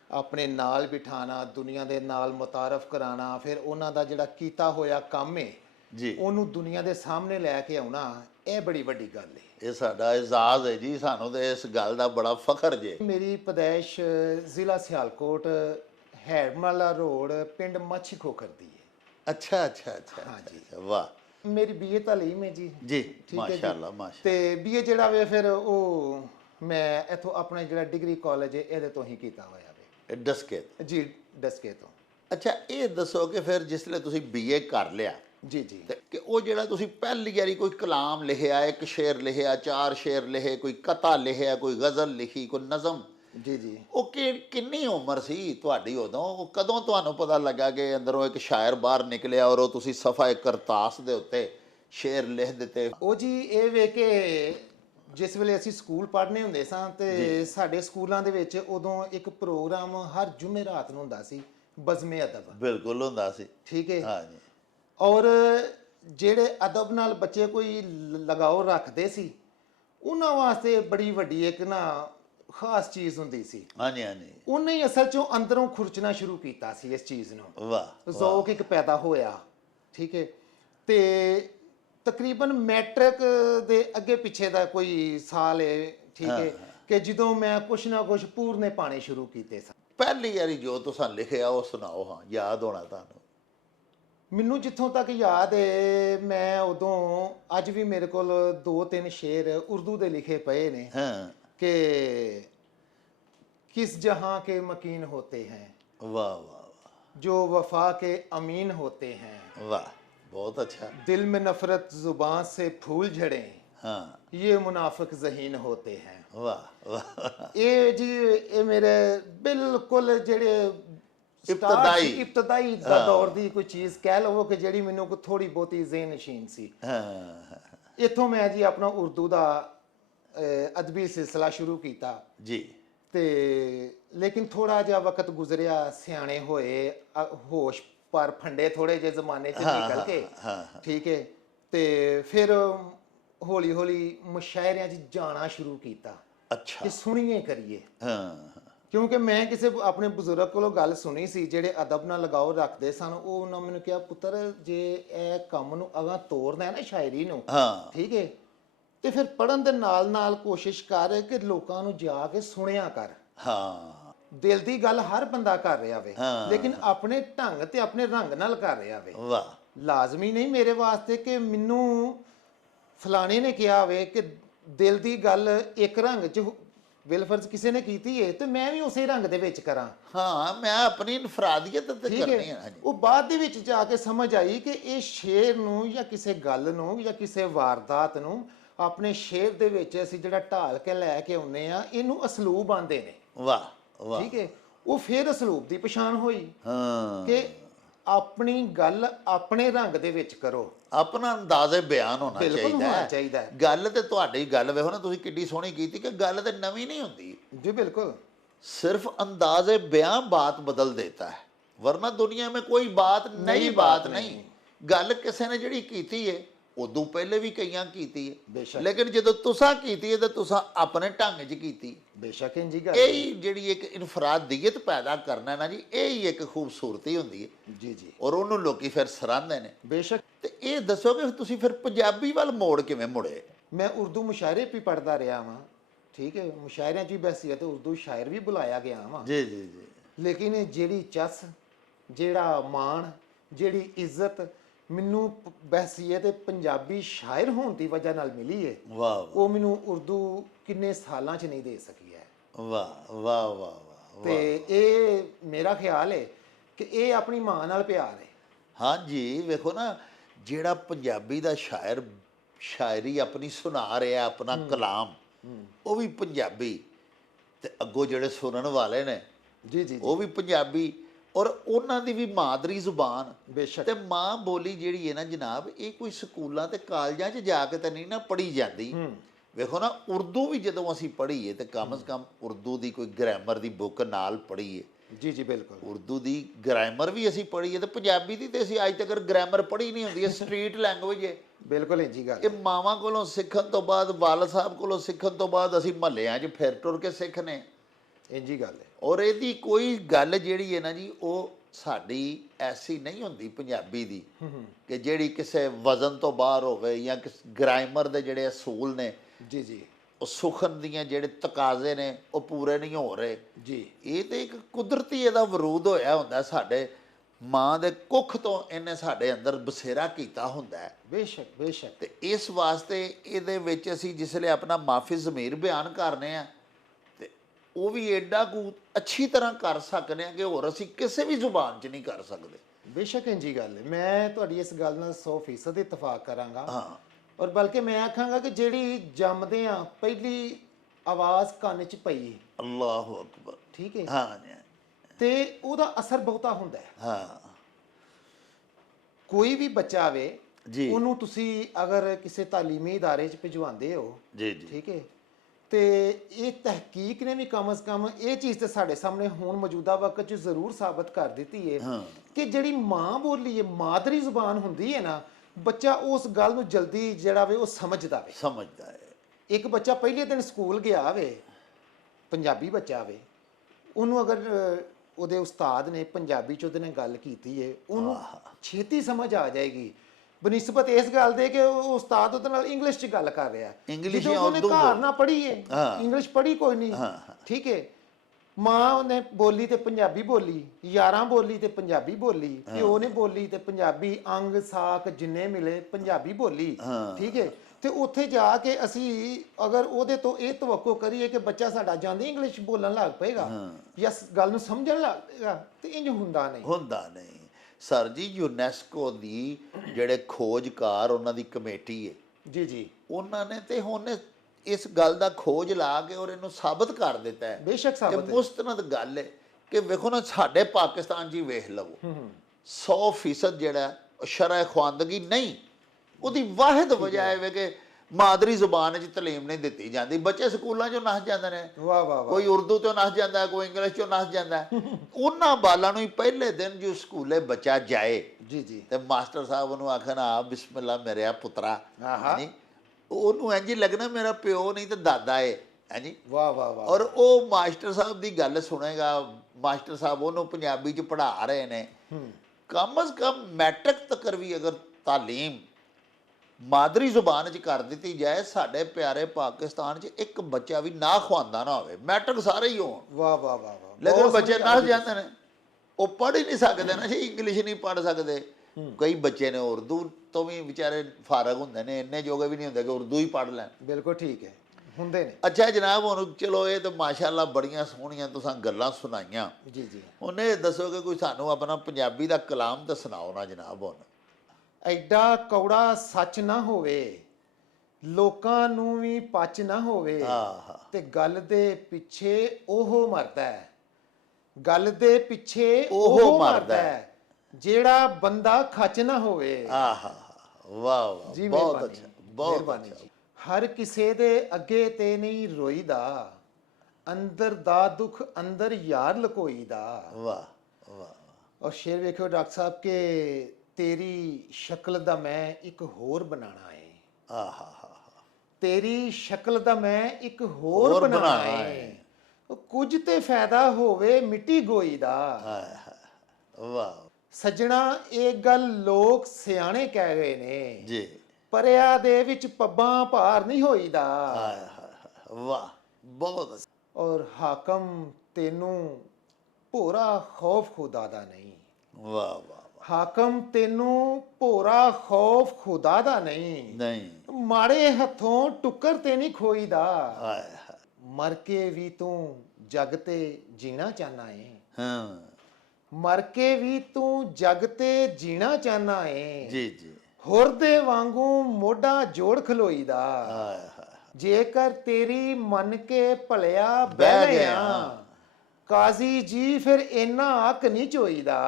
ਆਪਣੇ ਨਾਲ ਬਿਠਾਣਾ, ਦੁਨੀਆ ਦੇ ਨਾਲ ਮੁਤਾਰਫ ਕਰਾਉਣਾ, ਫਿਰ ਉਹਨਾਂ ਦਾ ਜਿਹੜਾ ਕੀਤਾ ਹੋਇਆ ਕੰਮ ਹੈ ਜੀ, ਉਹਨੂੰ ਦੁਨੀਆ ਦੇ ਸਾਹਮਣੇ ਲੈ ਕੇ ਆਉਣਾ, ਇਹ ਬੜੀ ਵੱਡੀ ਗੱਲ ਹੈ। ਇਹ ਸਾਡਾ ਇਜ਼ਾਜ਼ ਹੈ ਜੀ, ਸਾਨੂੰ ਤੇ ਇਸ ਗੱਲ ਦਾ ਬੜਾ ਫਖਰ ਜੇ। ਮੇਰੀ ਪੈਦਾਇਸ਼ ਜ਼ਿਲ੍ਹਾ ਸਿਆਲਕੋਟ, ਹੈਡਮਾਲਾ ਰੋਡ, ਪਿੰਡ ਮੱਛੀ ਖੋਖਰ ਦੀ ਹੈ। ਅੱਛਾ ਅੱਛਾ ਅੱਛਾ, हाँ जी। ਅੱਛਾ, ਵਾਹ ਮੇਰੀ ਬੀਏ ਤਾਲੀਮ ਹੈ ਜੀ। ਜੀ, ਠੀਕ ਹੈ ਜੀ। ਮਾਸ਼ਾਅੱਲਾ ਮਾਸ਼ਾਅੱਲਾ। ਤੇ ਬੀਏ ਜਿਹੜਾ ਵੇ ਫਿਰ ਉਹ ਮੈਂ ਇੱਥੋਂ ਆਪਣਾ ਜਿਹੜਾ ਡਿਗਰੀ ਕਾਲਜ ਹੈ ਇਹਦੇ ਤੋਂ ਹੀ ਕੀਤਾ ਹੋਇਆ ਵੇ ਇਹ ਡਸਕੇ। ਜੀ, ਡਸਕੇ ਤੋਂ। ਅੱਛਾ, ਇਹ ਦੱਸੋ ਕਿ ਫਿਰ ਜਿਸ ਵੇਲੇ ਤੁਸੀਂ ਬੀਏ ਕਰ ਲਿਆ ਜੀ ਜੀ। ਤੇ ਕਿ ਉਹ ਜਿਹੜਾ ਤੁਸੀਂ ਪਹਿਲੀ ਵਾਰੀ ਕੋਈ ਕਲਾਮ ਲਿਖਿਆ, ਇੱਕ ਸ਼ੇਰ ਲਿਖਿਆ, ਚਾਰ ਸ਼ੇਰ ਲਿਖੇ, ਕੋਈ ਕਤਾ ਲਿਖਿਆ, ਕੋਈ ਗਜ਼ਲ ਲਿਖੀ, ਕੋਈ ਨਜ਼ਮ, ਜੀ ਜੀ। ਉਹ ਕਿੰਨੀ ਉਮਰ ਸੀ ਤੁਹਾਡੀ ਉਦੋਂ? ਉਹ ਕਦੋਂ ਤੁਹਾਨੂੰ ਪਤਾ ਲੱਗਾ ਕਿ ਅੰਦਰੋਂ ਇੱਕ ਸ਼ਾਇਰ ਬਾਹਰ ਨਿਕਲਿਆ ਔਰ ਉਹ ਤੁਸੀਂ ਸਫਾ ਕਰਤਾਸ ਦੇ ਉੱਤੇ ਸ਼ੇਰ ਲਿਖ ਦਿੱਤੇ? ਉਹ ਜੀ ਇਹ ਵੇ ਕਿ ਜਿਸ ਵੇਲੇ ਅਸੀਂ ਸਕੂਲ ਪੜ੍ਹਨੇ ਹੁੰਦੇ ਸਾਂ ਤੇ ਸਾਡੇ ਸਕੂਲਾਂ ਦੇ ਵਿੱਚ ਉਦੋਂ ਇੱਕ ਪ੍ਰੋਗਰਾਮ ਹਰ ਜੁਮੇਰਾਤ ਨੂੰ ਹੁੰਦਾ ਸੀ, ਬਜ਼ਮੇ ਅਦਬ। ਬਿਲਕੁਲ ਹੁੰਦਾ ਸੀ। ਠੀਕ ਹੈ। ਹਾਂਜੀ। ਔਰ ਜਿਹੜੇ ਅਦਬ ਨਾਲ ਬੱਚੇ ਕੋਈ ਲਗਾਓ ਰੱਖਦੇ ਸੀ ਉਹਨਾਂ ਵਾਸਤੇ ਬੜੀ ਵੱਡੀ ਇੱਕ ਨਾ ਖਾਸ ਚੀਜ਼ ਹੁੰਦੀ ਸੀ। ਹਾਂਜੀ ਹਾਂਜੀ। ਉਹਨੇ ਹੀ ਅਸਲ ਚੋਂ ਅੰਦਰੋਂ ਖੁਰਚਣਾ ਸ਼ੁਰੂ ਕੀਤਾ ਸੀ ਇਸ ਚੀਜ਼ ਨੂੰ। ਵਾਹ। ਜ਼ੌਕ ਇੱਕ ਪੈਦਾ ਹੋਇਆ। ਠੀਕ ਹੈ। ਤੇ ਤਕਰੀਬਨ ਮੈਟ੍ਰਿਕ ਦੇ ਅੱਗੇ ਪਿੱਛੇ ਦਾ ਕੋਈ ਸਾਲ ਹੈ, ਠੀਕ ਹੈ, ਕਿ ਜਦੋਂ ਮੈਂ ਕੁਛ ਨਾ ਕੁਛ ਪੂਰਨੇ ਪਾਣੇ ਸ਼ੁਰੂ ਕੀਤੇ ਸਨ। ਪਹਿਲੀ ਵਾਰੀ ਜੋ ਤੁਸੀਂ ਲਿਖਿਆ ਉਹ ਸੁਣਾਓ। ਹਾਂ, ਯਾਦ ਹੋਣਾ ਤੁਹਾਨੂੰ। ਮੈਨੂੰ ਜਿੱਥੋਂ ਤੱਕ ਯਾਦ ਹੈ ਮੈਂ ਉਦੋਂ ਅੱਜ ਵੀ ਮੇਰੇ ਕੋਲ 2-3 ਸ਼ੇਰ ਉਰਦੂ ਦੇ ਲਿਖੇ ਪਏ ਨੇ ਹਾਂ। कि किस जहां के मकीन होते हैं, वाह वाह वाह, जो वफा के अमीन होते हैं, वाह, बहुत अच्छा। दिल में नफरत जुबान से फूल झड़े, हाँ ये मुनाफिक ज़हीन होते हैं। वाह वाह ਇਹ ਜੀ ਇਹ ਮੇਰੇ ਬਿਲਕੁਲ ਜਿਹੜੇ ਇਬਤਦਾਈ ਦਾ ਦੌਰ ਦੀ ਕੋਈ ਚੀਜ਼ ਕਹਿ ਲਵੋ ਕਿ ਜਿਹੜੀ ਮੈਨੂੰ ਕੋ ਥੋੜੀ ਬਹੁਤੀ ਜ਼ਿਹਨ ਨਸ਼ੀਨ ਸੀ। ਹਾਂ ਇੱਥੋਂ ਮੈਂ ਜੀ ਆਪਣਾ ਉਰਦੂ ਦਾ ਅਦਬੀ ਸਿਲਸਿਲਾ ਸ਼ੁਰੂ ਕੀਤਾ ਜੀ ਤੇ ਲੇਕਿਨ ਥੋੜਾ ਜਿਹਾ ਵਕਤ ਗੁਜ਼ਰਿਆ, ਸਿਆਣੇ ਹੋਏ, ਹੋਸ਼ ਪਰ ਫੰਡੇ ਥੋੜੇ ਜਿਹੇ ਜ਼ਮਾਨੇ 'ਚ ਨਿਕਲ ਕੇ, ਠੀਕ ਹੈ, ਤੇ ਫਿਰ ਹੌਲੀ ਹੌਲੀ ਮੁਸ਼ਾਇਰਿਆਂ 'ਚ ਜਾਣਾ ਸ਼ੁਰੂ ਕੀਤਾ ਅੱਛਾ ਕਿ ਸੁਣੀਏ ਕਰੀਏ। ਹਾਂ ਕਿਉਂਕਿ ਮੈਂ ਕਿਸੇ ਆਪਣੇ ਬਜ਼ੁਰਗ ਕੋਲੋਂ ਗੱਲ ਸੁਣੀ ਸੀ ਜਿਹੜੇ ਅਦਬ ਨਾਲ ਲਗਾਓ ਰੱਖਦੇ ਸਨ। ਉਹ ਉਹਨਾਂ ਮੈਨੂੰ ਕਿਹਾ, ਪੁੱਤਰ ਜੇ ਇਹ ਕੰਮ ਨੂੰ ਅਗਾਂਹ ਤੋਰਨਾ ਹੈ ਨਾ ਸ਼ਾਇਰੀ ਨੂੰ, ਹਾਂ ਠੀਕ ਹੈ, ਤੇ ਫਿਰ ਪੜਨ ਦੇ ਨਾਲ ਨਾਲ ਕੋਸ਼ਿਸ਼ ਕਰ ਕਿ ਲੋਕਾਂ ਨੂੰ ਜਾ ਕੇ ਸੁਣਿਆ ਕਰ। ਹਾਂ ਦਿਲ ਦੀ ਗੱਲ ਹਰ ਬੰਦਾ ਕਰ ਰਿਹਾ ਵੇ, ਹਾਂ। ਲੇਕਿਨ ਆਪਣੇ ਢੰਗ ਤੇ ਆਪਣੇ ਰੰਗ ਨਾਲ ਕਰ ਰਿਹਾ ਵੇ। ਵਾਹ ਲਾਜ਼ਮੀ ਨਹੀਂ ਮੇਰੇ ਵਾਸਤੇ ਕਿ ਮੈਨੂੰ ਫਲਾਣੇ ਨੇ ਕਿਹਾ ਵੇ ਕਿ ਦਿਲ ਦੀ ਗੱਲ ਇੱਕ ਰੰਗ 'ਚ ਬਿਲਫਰਜ਼ ਕਿਸੇ ਨੇ ਕੀਤੀ ਹੈ ਤੇ ਮੈਂ ਵੀ ਉਸੇ ਰੰਗ ਦੇ ਵਿੱਚ ਕਰਾਂ। ਹਾਂ ਮੈਂ ਆਪਣੀ ਇਨਫਰਾਦੀਅਤ ਤੇ ਠੀਕ ਕਰਨੀ ਹੈ, ਹੈ। ਉਹ ਬਾਅਦ ਦੇ ਵਿੱਚ ਜਾ ਕੇ ਸਮਝ ਆਈ ਕਿ ਇਹ ਸ਼ੇਰ ਨੂੰ ਜਾਂ ਕਿਸੇ ਗੱਲ ਨੂੰ ਜਾਂ ਕਿਸੇ ਵਾਰਦਾਤ ਨੂੰ ਆਪਣੇ ਸ਼ੇਰ ਦੇ ਵਿੱਚ ਅਸੀਂ ਜਿਹੜਾ ਢਾਲ ਕੇ ਲੈ ਕੇ ਆਉਂਦੇ ਆ, ਇਹਨੂੰ ਅਸਲੂਬ ਆਂਦੇ ਨੇ। ਵਾਹ ਵਾਹ ਠੀਕ ਹੈ, ਉਹ ਫਿਰ ਅਸਲੂਬ ਦੀ ਪਛਾਣ ਹੋਈ ਹਾਂ ਕਿ ਆਪਣੀ ਗੱਲ ਆਪਣੇ ਰੰਗ ਦੇ ਵਿੱਚ ਕਰੋ, ਆਪਣਾ ਅੰਦਾਜ਼ੇ ਬਿਆਨ ਹੋਣਾ ਬਿਲਕੁਲ ਹੋਣਾ ਚਾਹੀਦਾ ਚਾਹੀਦਾ ਹੈ। ਗੱਲ ਤੇ ਤੁਹਾਡੀ ਗੱਲ ਵੇਖੋ ਨਾ, ਤੁਸੀਂ ਕਿੱਡੀ ਸੋਹਣੀ ਕੀਤੀ ਕਿ ਗੱਲ ਤੇ ਨਵੀਂ ਨਹੀਂ ਹੁੰਦੀ, ਜੀ ਬਿਲकुल। सिर्फ अंदाज़े बयां बात बदल देता है, वरना दुनिया में कोई बात नई बात नहीं। गल किसी ने जिहड़ी कीती है उदों पहले भी कईयां कीती है, बेशक। लेकिन जदों तुसां कीती है तो तुसां अपने ढंग च कीती। बेशक इंजी गल यही जिहड़ी एक इनफरादियत पैदा करना है ना जी, यही एक खूबसूरती हुंदी है जी जी और उहनूं लोकी फिर सराहंदे ने। बेशक। ते ये दसो कि तुसीं फिर पंजाबी वल मोड़ किवें मुड़े? मैं उर्दू मुशायरे भी पढ़ता रहा वां, ठीक है, मुशायरियां च भी बहसीयत उर्दू शायर भी बुलाया गया वां, जी जी जी। लेकिन ਜਿਹੜੀ ਚਸ, ਜਿਹੜਾ ਮਾਣ, ਜਿਹੜੀ ਇੱਜ਼ਤ ਮੈਨੂੰ ਬਹਿਸੀਅਤ ਪੰਜਾਬੀ ਸ਼ਾਇਰ ਹੋਣ ਦੀ ਵਜ੍ਹਾ ਨਾਲ ਮਿਲੀ ਹੈ, वाह ਉਹ ਮੈਨੂੰ ਉਰਦੂ ਕਿੰਨੇ ਸਾਲਾਂ 'ਚ ਨਹੀਂ ਦੇ ਸਕੀ ਹੈ। वाह वाह वाह वाह। ਤੇ ਇਹ ਮੇਰਾ ਖਿਆਲ ਹੈ ਕਿ ਇਹ ਆਪਣੀ ਮਾਂ ਨਾਲ ਪਿਆਰ ਹੈ। हाँ जी वेखो ना, ਜਿਹੜਾ ਪੰਜਾਬੀ ਦਾ ਸ਼ਾਇਰ ਸ਼ਾਇਰੀ ਆਪਣੀ ਸੁਣਾ ਰਿਹਾ, ਆਪਣਾ ਕਲਾਮ, ਉਹ ਵੀ ਪੰਜਾਬੀ, ਤੇ ਅੱਗੋਂ ਜਿਹੜੇ ਸੁਣਨ ਵਾਲੇ ਨੇ ਜੀ ਜੀ ਉਹ ਵੀ ਪੰਜਾਬੀ, ਔਰ ਉਹਨਾਂ ਦੀ ਵੀ ਮਾਦਰੀ ਜ਼ੁਬਾਨ। ਬੇਸ਼ੱਕ। ਤੇ ਮਾਂ ਬੋਲੀ ਜਿਹੜੀ ਹੈ ਨਾ ਜਨਾਬ, ਇਹ ਕੋਈ ਸਕੂਲਾਂ ਤੇ ਕਾਲਜਾਂ 'ਚ ਜਾ ਕੇ ਤਾਂ ਨਹੀਂ ਨਾ ਪੜ੍ਹੀ ਜਾਂਦੀ। ਵੇਖੋ ਨਾ, ਉਰਦੂ ਵੀ ਜਦੋਂ ਅਸੀਂ ਪੜ੍ਹੀਏ ਤੇ ਕਮ ਸੇ ਕਮ ਉਰਦੂ ਦੀ ਕੋਈ ਗ੍ਰਾਮਰ ਦੀ ਬੁੱਕ ਨਾਲ ਪੜ੍ਹੀਏ। ਜੀ ਜੀ ਬਿਲਕੁਲ। ਉਰਦੂ ਦੀ ਗ੍ਰਾਮਰ ਵੀ ਅਸੀਂ ਪੜ੍ਹੀਏ ਤੇ ਪੰਜਾਬੀ ਦੀ ਤੇ ਅਸੀਂ ਅੱਜ ਤੱਕ ਗ੍ਰਾਮਰ ਪੜ੍ਹੀ ਨਹੀਂ ਹੁੰਦੀ। ਇਹ ਸਟਰੀਟ ਲੈਂਗੁਏਜ ਹੈ। ਬਿਲਕੁਲ ਇੰਜੀ ਗੱਲ। ਇਹ ਮਾਵਾਂ ਕੋਲੋਂ ਸਿੱਖਣ ਤੋਂ ਬਾਅਦ, ਵਾਲ ਸਾਹਿਬ ਕੋਲੋਂ ਸਿੱਖਣ ਤੋਂ ਬਾਅਦ ਅਸੀਂ ਮਹੱਲਿਆਂ 'ਚ ਫਿਰ ਟੁਰ ਕੇ ਸਿੱਖਨੇ। ਇੰਜੀ ਗੱਲ ਹੈ। ਔਰ ਇਹਦੀ ਕੋਈ ਗੱਲ ਜਿਹੜੀ ਹੈ ਨਾ ਜੀ, ਉਹ ਸਾਡੀ ਐਸੀ ਨਹੀਂ ਹੁੰਦੀ ਪੰਜਾਬੀ ਦੀ ਕਿ ਜਿਹੜੀ ਕਿਸੇ ਵਜ਼ਨ ਤੋਂ ਬਾਹਰ ਹੋਵੇ, ਜਾਂ ਗ੍ਰਾਮਰ ਦੇ ਜਿਹੜੇ ਅਸੂਲ ਨੇ, ਜੀ ਜੀ ਉਹ ਸੁਖਨ ਦੀਆਂ ਜਿਹੜੇ ਤਕਾਜ਼ੇ ਨੇ ਉਹ ਪੂਰੇ ਨਹੀਂ ਹੋ ਰਹੇ ਜੀ। ਇਹ ਤੇ ਇੱਕ ਕੁਦਰਤੀ ਇਹਦਾ ਵਰੂਦ ਹੋਇਆ ਹੁੰਦਾ, ਸਾਡੇ ਮਾਂ ਦੇ ਕੁੱਖ ਤੋਂ ਇਹਨੇ ਸਾਡੇ ਅੰਦਰ ਬਸੇਰਾ ਕੀਤਾ ਹੁੰਦਾ ਹੈ। ਬੇਸ਼ੱਕ ਬੇਸ਼ੱਕ। ਤੇ ਇਸ ਵਾਸਤੇ ਇਹਦੇ ਵਿੱਚ ਅਸੀਂ ਜਿਸਲੇ ਆਪਣਾ ਮਾਫੀ ਜ਼ਮੀਰ ਬਿਆਨ ਕਰਨੇ ਆ, ਤੇ ਉਹ ਵੀ ਐਡਾ ਕੁ ਅੱਛੀ ਤਰ੍ਹਾਂ ਕਰ ਸਕਨੇ ਆ ਕਿ ਹੋਰ ਅਸੀਂ ਕਿਸੇ ਵੀ ਜ਼ੁਬਾਨ 'ਚ ਨਹੀਂ ਕਰ ਸਕਦੇ। ਬੇਸ਼ੱਕ ਇੰਜੀ ਗੱਲ ਹੈ। ਮੈਂ ਤੁਹਾਡੀ ਇਸ ਗੱਲ ਨਾਲ 100% ਇਤਫਾਕ ਕਰਾਂਗਾ। ਹਾਂ। ਔਰ ਬਲਕਿ ਮੈਂ ਆਖਾਂਗਾ ਕਿ ਜਿਹੜੀ ਜੰਮਦੇ ਆ ਪਹਿਲੀ ਆਵਾਜ਼ ਕੰਨ 'ਚ ਪਈ, ਅੱਲਾਹੁ ਅਕਬਰ, ਠੀਕ ਹੈ, ਹਾਂ ਜੀ, ਤੇ ਉਹਦਾ ਅਸਰ ਬਹੁਤਾ ਹੁੰਦਾ ਹੈ। ਹਾਂ ਕੋਈ ਵੀ ਬੱਚਾ ਆਵੇ ਜੀ ਉਹਨੂੰ ਤੁਸੀਂ ਅਗਰ ਕਿਸੇ ਤਾਲੀਮੀ ਇਦਾਰੇ 'ਚ ਭਿਜਵਾਉਂਦੇ ਹੋ, ਜੀ ਜੀ, ਠੀਕ ਹੈ, ਤੇ ਇਹ ਤਹਿਕੀਕ ਨੇ ਵੀ ਕਮ ਸੇ ਕਮ ਇਹ ਚੀਜ਼ ਤੇ ਸਾਡੇ ਸਾਹਮਣੇ ਹੁਣ ਮੌਜੂਦਾ ਵਕਤ 'ਚ ਜ਼ਰੂਰ ਸਾਬਤ ਕਰ ਦਿੱਤੀ ਹੈ ਕਿ ਜਿਹੜੀ ਮਾਂ ਬੋਲੀ ਹੈ, ਮਾਦਰੀ ਜ਼ੁਬਾਨ ਹੁੰਦੀ ਹੈ ਨਾ, ਬੱਚਾ ਉਸ ਗੱਲ ਨੂੰ ਜਲਦੀ ਜਿਹੜਾ ਵੇ ਉਹ ਸਮਝਦਾ ਵੇ। ਸਮਝਦਾ ਹੈ। ਇੱਕ ਬੱਚਾ ਪਹਿਲੇ ਦਿਨ ਸਕੂਲ ਗਿਆ ਵੇ, ਪੰਜਾਬੀ ਬੱਚਾ ਵੇ, ਉਹਨੂੰ ਅਗਰ ਉਹਦੇ ਉਸਤਾਦ ਨੇ ਪੰਜਾਬੀ 'ਚ ਉਹਦੇ ਨਾਲ ਗੱਲ ਕੀਤੀ ਹੈ, ਉਹਨੂੰ ਛੇਤੀ ਸਮਝ ਆ ਜਾਏਗੀ, ਬਨਿਸਬਤ ਇਸ ਗੱਲ ਦੇ ਕਿ ਉਹ ਉਸਤਾਦ ਉਹਦੇ ਨਾਲ ਇੰਗਲਿਸ਼ 'ਚ ਗੱਲ ਕਰ ਰਿਹਾ। ਇੰਗਲਿਸ਼ ਜਦੋਂ ਜਾਂ ਉਹਨੇ ਉਰਦੂ ਘਰ ਨਾ ਪੜ੍ਹੀ ਹੈ, ਇੰਗਲਿਸ਼ ਪੜ੍ਹੀ ਕੋਈ ਨਹੀਂ, ਠੀਕ ਹੈ, ਮਾਂ ਉਹਨੇ ਬੋਲੀ ਤੇ ਪੰਜਾਬੀ ਬੋਲੀ, ਯਾਰਾਂ ਬੋਲੀ ਤੇ ਪੰਜਾਬੀ ਬੋਲੀ, ਪਿਓ ਨੇ ਬੋਲੀ ਤੇ ਪੰਜਾਬੀ, ਅੰਗ ਸਾਕ ਜਿੰਨੇ ਮਿਲੇ ਪੰਜਾਬੀ ਬੋਲੀ, ਠੀਕ ਹੈ, ਤੇ ਉੱਥੇ ਜਾ ਕੇ ਅਸੀਂ ਅਗਰ ਉਹਦੇ ਤੋਂ ਇਹ ਤਵੱਕੋ ਕਰੀਏ ਕਿ ਬੱਚਾ ਸਾਡਾ ਜਾਂਦੇ ਇੰਗਲਿਸ਼ ਬੋਲਣ ਲੱਗ ਪਏਗਾ ਜਾਂ ਗੱਲ ਨੂੰ ਸਮਝਣ ਲੱਗ ਪਏਗਾ, ਤੇ ਇੰਜ ਹੁੰਦਾ ਨਹੀਂ। ਹੁੰਦਾ ਨਹੀਂ ਸਰ ਜੀ। ਯੂਨੈਸਕੋ ਦੀ ਜਿਹੜੇ ਖੋਜਕਾਰ, ਉਹਨਾਂ ਦੀ ਕਮੇਟੀ ਹੈ, ਜੀ ਜੀ, ਉਹਨਾਂ ਨੇ ਤੇ ਹੁਣ ਇਸ ਗੱਲ ਦਾ ਖੋਜ ਲਾ ਕੇ ਔਰ ਇਹਨੂੰ ਸਾਬਤ ਕਰ ਦਿੱਤਾ ਹੈ ਬੇਸ਼ੱਕ ਕਿ ਸਾਬਤ ਹੈ। ਮੁਸਤਨਦ ਗੱਲ ਹੈ ਕਿ ਵੇਖੋ ਨਾ, ਸਾਡੇ ਪਾਕਿਸਤਾਨ 'ਚ ਹੀ ਵੇਖ ਲਵੋ 100% ਜਿਹੜਾ ਸ਼ਰਅ ਖਵਾਨਦਗੀ ਨਹੀਂ, ਉਹਦੀ ਵਾਹਿਦ ਵਜ੍ਹਾ ਹੈ ਵੇ ਕਿ ਮਾਦਰੀ ਜ਼ੁਬਾਨ 'ਚ ਤਾਲੀਮ ਨਹੀਂ ਦਿੱਤੀ ਜਾਂਦੀ। ਬੱਚੇ ਸਕੂਲਾਂ 'ਚੋਂ ਨੱਸ ਜਾਂਦੇ ਨੇ, ਵਾਹ ਵਾਹ ਵਾਹ, ਕੋਈ ਉਰਦੂ ਤੋਂ ਨੱਸ ਜਾਂਦਾ, ਕੋਈ ਇੰਗਲਿਸ਼ 'ਚੋਂ ਨੱਸ ਜਾਂਦਾ। ਉਹਨਾਂ ਬਾਲਾਂ ਨੂੰ ਹੀ ਪਹਿਲੇ ਦਿਨ ਜੋ ਸਕੂਲੇ ਬੱਚਾ ਜਾਏ ਜੀ ਜੀ, ਤੇ ਮਾਸਟਰ ਸਾਹਿਬ ਉਹਨੂੰ ਆਖਣ, ਆ ਬਿਸਮਿਲ੍ਲਾ ਮੇਰਿਆ ਪੁੱਤਰਾ, ਆਹਾ। ਹੈਂਜੀ, ਉਹਨੂੰ ਇੰਝ ਹੀ ਲੱਗਣਾ ਮੇਰਾ ਪਿਓ ਨਹੀਂ ਤੇ ਦਾਦਾ ਏ, ਹੈਂਜੀ। ਵਾਹ ਵਾਹ ਵਾਹ, ਔਰ ਉਹ ਮਾਸਟਰ ਸਾਹਿਬ ਦੀ ਗੱਲ ਸੁਣੇਗਾ, ਮਾਸਟਰ ਸਾਹਿਬ ਉਹਨੂੰ ਪੰਜਾਬੀ 'ਚ ਪੜ੍ਹਾ ਰਹੇ ਨੇ। ਕਮ ਅਜ਼ ਕਮ ਮੈਟ੍ਰਿਕ ਤੱਕ ਵੀ ਅਗਰ ਤਾਲੀਮ ਮਾਦਰੀ ਜ਼ੁਬਾਨ 'ਚ ਕਰ ਦਿੱਤੀ ਜਾਏ, ਸਾਡੇ ਪਿਆਰੇ ਪਾਕਿਸਤਾਨ 'ਚ ਇੱਕ ਬੱਚਾ ਵੀ ਨਾ ਖਵਾਉਂਦਾ ਨਾ ਹੋਵੇ। ਮੈਟ੍ਰਿਕ ਸਾਰੇ ਹੀ ਹੋਣ, ਵਾਹ ਵਾਹ ਵਾਹ ਵਾਹ, ਲੇਕਿਨ ਬਹੁਤ ਬੱਚੇ ਸੋਹਣੀ ਨੱਸ ਗੱਲ ਜਾਂਦੇ ਨੇ, ਉਹ ਪੜ੍ਹ ਹੀ ਨਹੀਂ ਸਕਦੇ ਨਾ ਜੀ, ਇੰਗਲਿਸ਼ ਨਹੀਂ ਪੜ੍ਹ ਸਕਦੇ। ਕਈ ਬੱਚੇ ਨੇ ਉਰਦੂ ਤੋਂ ਵੀ ਵਿਚਾਰੇ ਫਾਰਗ ਹੁੰਦੇ ਨੇ, ਇੰਨੇ ਜੋਗੇ ਵੀ ਨਹੀਂ ਹੁੰਦੇ ਕਿ ਉਰਦੂ ਹੀ ਪੜ੍ਹ ਲੈਣ। ਬਿਲਕੁਲ ਠੀਕ ਹੈ, ਹੁੰਦੇ ਨੇ। ਅੱਛਾ ਜਨਾਬ, ਹੁਣ ਚਲੋ ਇਹ ਤਾਂ ਮਾਸ਼ਾਅੱਲਾ ਬੜੀਆਂ ਸੋਹਣੀਆਂ ਤੁਸੀਂ ਗੱਲਾਂ ਸੁਣਾਈਆਂ। ਜੀ ਜੀ, ਹੁਣ ਇਹ ਦੱਸੋ ਕਿ ਕੋਈ ਸਾਨੂੰ ਆਪਣਾ ਪੰਜਾਬੀ ਦਾ ਕਲਾਮ ਤਾਂ ਸੁਣਾਓ ਨਾ ਜਨਾਬ। ਹੁਣ ਐਡਾ ਕੌੜਾ ਸੱਚ ਨਾ ਹੋਵੇ, ਲੋਕਾਂ ਨੂੰ ਵੀ ਪਚ ਨਾ ਹੋਵੇ, ਆਹ ਤੇ ਗੱਲ ਦੇ ਪਿੱਛੇ ਉਹ ਮਰਦਾ ਹੈ, ਗੱਲ ਦੇ ਪਿੱਛੇ ਉਹ ਉਹ ਮਰਦਾ ਮਰਦਾ ਹੈ, ਜਿਹੜਾ ਬੰਦਾ ਖਚ ਨਾ ਹੋਵੇ। ਆਹ ਵਾਹ ਵਾਹ, ਜੀ ਬਹੁਤ ਮਿਹਰਬਾਨੀ, ਅੱਛਾ, ਬਹੁਤ ਮਿਹਰਬਾਨੀ ਅੱਛਾ। ਜੀ। ਹਰ ਕਿਸੇ ਦੇ ਅੱਗੇ ਤੇ ਨਹੀਂ ਰੋਈਦਾ, ਅੰਦਰ ਦਾ ਦੁੱਖ ਅੰਦਰ ਯਾਰ ਲਕੋਈਦਾ। ਵਾਹ ਵਾਹ, ਔਰ ਸ਼ੇਰ ਵੇਖਿਓ ਡਾਕਟਰ ਸਾਹਿਬ ਕਿ ਤੇਰੀ ਸ਼ਕਲ ਦਾ ਮੈਂ ਇੱਕ ਹੋਰ ਬਣਾਣਾ ਹੈ, ਆਹ ਤੇਰੀ ਸ਼ਕਲ ਦਾ ਮੈਂ ਇੱਕ ਹੋਰ ਹੋਰ ਬਣਾਣਾ ਬਣਾਉਣਾ ਹੈ। ਹੈ। ਉਹ ਕੁਝ ਤੇ ਫਾਇਦਾ ਹੋਵੇ ਮਿੱਟੀ ਗੋਈ ਦਾ। ਵਾਹ ਸੱਜਣਾ, ਇਹ ਗੱਲ ਲੋਕ ਸਿਆਣੇ ਕਹਿ ਗਏ ਨੇ, ਜੀ, ਪਰਿਆ ਦੇ ਵਿੱਚ ਪੱਬਾਂ ਭਾਰ ਨਹੀਂ ਹੋਈਦਾ। ਵਾਹ ਬਹੁਤ ਅੱਛਾ। ਔਰ ਹਾਕਮ ਤੈਨੂੰ ਭੋਰਾ ਖੌਫ ਖੁਦਾ ਦਾ ਨਹੀਂ, ਵਾਹ ਵਾਹ, ਹਾਕਮ ਤੈਨੂੰ ਭੋਰਾ ਖੌਫ ਖੁਦਾ ਦਾ ਨਹੀਂ, ਨਹੀਂ, ਮਾੜੇ ਹੱਥੋਂ ਟੁੱਕਰ ਤੇ ਨਹੀਂ ਖੋਈਦਾ। ਆਏ ਮਰ ਕੇ ਵੀ ਤੂੰ ਜਗ ਤੇ ਜੀਣਾ ਚਾਹਨਾ ਏ, ਹਾਂ, ਮਰ ਕੇ ਵੀ ਤੂੰ ਜਗ ਤੇ ਜੀਣਾ ਚਾਹਨਾ ਏ। ਜੀ ਜੀ, ਹੁਰ ਦੇ ਵਾਂਗੂ ਮੋਢਾ ਜੋੜ ਖਲੋਈਦਾ। ਆਏ ਜੇਕਰ ਤੇਰੀ ਮੰਨ ਕੇ ਭਲਿਆ ਬਹਿ ਬਹਿ ਗਿਆ। ਗਿਆ, ਕਾਜ਼ੀ ਜੀ ਫਿਰ ਇੰਨਾ ਅੱਕ ਨਹੀਂ ਚੋਈਦਾ।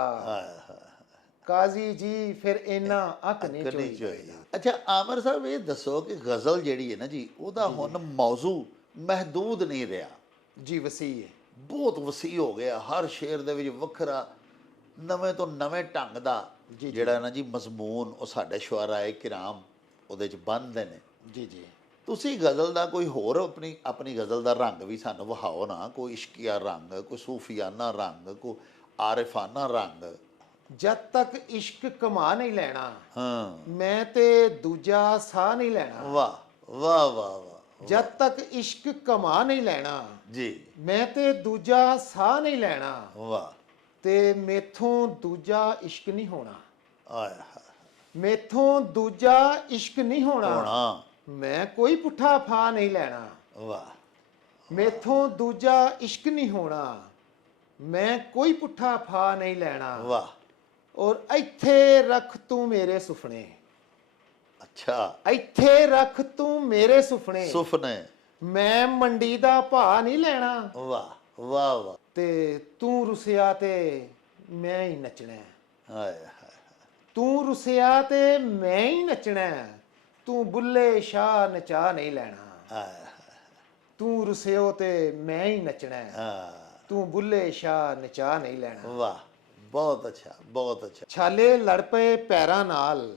ਕਾਜ਼ੀ ਜੀ ਫਿਰ ਇੰਨਾ ਅੱਕ ਨਹੀਂ ਚੋਈਦਾ। ਅੱਛਾ ਆਮਰ ਸਾਹਿਬ, ਇਹ ਦੱਸੋ ਕਿ ਗਜ਼ਲ ਜਿਹੜੀ ਹੈ ਨਾ ਜੀ, ਉਹਦਾ ਹੁਣ ਮੌਜ਼ੂ ਮਹਿਦੂਦ ਨਹੀਂ ਰਿਹਾ ਜੀ, ਵਸੀ ਹੈ, ਬਹੁਤ ਵਸੀ ਹੋ ਗਿਆ। ਹਰ ਸ਼ੇਰ ਦੇ ਵਿੱਚ ਵੱਖਰਾ ਨਵੇਂ ਤੋਂ ਨਵੇਂ ਢੰਗ ਦਾ ਜਿਹੜਾ ਨਾ ਜੀ ਮਜ਼ਮੂਨ ਉਹ ਸਾਡੇ ਸ਼ੁਆਰਾਏ ਕਿਰਾਮ ਉਹਦੇ ਚ ਬੰਨ੍ਹਦੇ ਨੇ। ਜੀ ਜੀ, ਤੁਸੀਂ ਗਜ਼ਲ ਦਾ ਕੋਈ ਹੋਰ ਆਪਣੀ ਗਜ਼ਲ ਦਾ ਰੰਗ ਵੀ ਸਾਨੂੰ ਵਹਾਓ ਨਾ, ਕੋਈ ਇਸ਼ਕੀਆ ਰੰਗ, ਕੋਈ ਸੂਫੀਆਨਾ ਰੰਗ, ਕੋਈ ਆਰਿਫਾਨਾ ਰੰਗ। ਜਦ ਤੱਕ ਇਸ਼ਕ ਕਮਾ ਨਹੀਂ ਲੈਣਾ, ਹਾਂ, ਮੈਂ ਤੇ ਦੂਜਾ ਸਾਹ ਨਹੀਂ ਲੈਣਾ। ਵਾਹ ਵਾਹ ਵਾਹ ਵਾਹ, ਜਦ ਤੱਕ ਇਸ਼ਕ ਕਮਾ ਨਹੀਂ ਲੈਣਾ, ਜੀ, ਮੈਂ ਤੇ ਦੂਜਾ ਸਾਹ ਨਹੀਂ ਲੈਣਾ, ਵਾਹ, ਤੇ ਮੇਥੋਂ ਦੂਜਾ ਇਸ਼ਕ ਨਹੀਂ ਹੋਣਾ, ਆਇਆ ਮੇਥੋਂ ਦੂਜਾ ਇਸ਼ਕ ਨਹੀਂ ਹੋਣਾ, ਹੋਣਾ, ਮੈਂ ਕੋਈ ਪੁੱਠਾ ਫਾ ਨਹੀਂ ਲੈਣਾ, ਵਾਹ, ਮੇਥੋਂ ਦੂਜਾ ਇਸ਼ਕ ਨਹੀਂ ਹੋਣਾ, ਮੈਂ ਕੋਈ ਪੁੱਠਾ ਫਾ ਨਹੀਂ ਲੈਣਾ। ਵਾਹ, ਔਰ ਇੱਥੇ ਰੱਖ ਤੂੰ ਮੇਰੇ ਸੁਪਨੇ, ਅੱਛਾ, ਇੱਥੇ ਰੱਖ ਤੂੰ ਮੇਰੇ ਸੁਪਨੇ, ਸੁਪਨੇ, ਮੈਂ ਮੰਡੀ ਦਾ ਭਾਅ ਨਹੀਂ ਲੈਣਾ, ਵਾਹ ਵਾਹ ਵਾਹ, ਤੇ ਤੂੰ ਰੁਸਿਆ ਤੇ ਮੈਂ ਹੀ ਨੱਚਣਾ, ਆਇਆ ਤੂੰ ਰੁਸਿਆ ਤੇ ਮੈਂ ਹੀ ਨੱਚਣਾ, ਤੂੰ ਬੁੱਲੇ ਸ਼ਾਹ ਨਚਾ ਨਹੀਂ ਲੈਣਾ, ਆਇਆ, ਤੂੰ ਰੁਸਿਓ ਤੇ ਮੈਂ ਹੀ ਨੱਚਣਾ, ਹਾਂ, ਤੂੰ ਬੁੱਲੇ ਸ਼ਾਹ ਨਚਾ ਨਹੀਂ ਲੈਣਾ। ਵਾਹ, ਬਹੁਤ ਅੱਛਾ, ਬਹੁਤ ਅੱਛਾ, ਛਾਲੇ ਲੜ ਪਏ ਪੈਰਾਂ ਨਾਲ,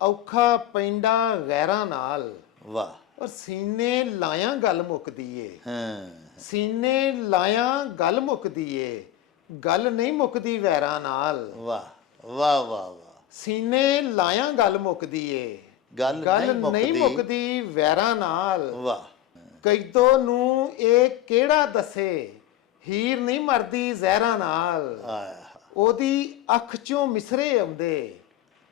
ਔਖਾ ਪੈਂਦਾ ਗੈਰਾਂ ਨਾਲ, ਵਾਹ, ਔਰ ਸੀਨੇ ਲਾਇਆ ਗੱਲ ਮੁੱਕਦੀ ਏ, ਹਾਂ, ਸੀਨੇ ਲਾਇਆ ਗੱਲ ਮੁੱਕਦੀ ਏ, ਗੱਲ ਨਹੀਂ ਮੁੱਕਦੀ ਵੈਰਾਂ ਨਾਲ, ਵਾਹ ਵਾਹ ਵਾਹ ਵਾਹ, ਸੀਨੇ ਲਾਇਆ ਗੱਲ ਮੁੱਕਦੀ ਏ, ਗੱਲ ਨਹੀਂ ਮੁੱਕਦੀ ਵੈਰਾਂ ਨਾਲ। ਵਾਹ, ਕੈਦੋ ਨੂੰ ਇਹ ਕਿਹੜਾ ਦੱਸੇ, ਹੀਰ ਨਹੀਂ ਮਰਦੀ ਜ਼ਹਿਰਾਂ ਨਾਲ, ਆਇਆ, ਉਹਦੀ ਅੱਖ ਚੋਂ ਮਿਸਰੇ ਆਉਂਦੇ,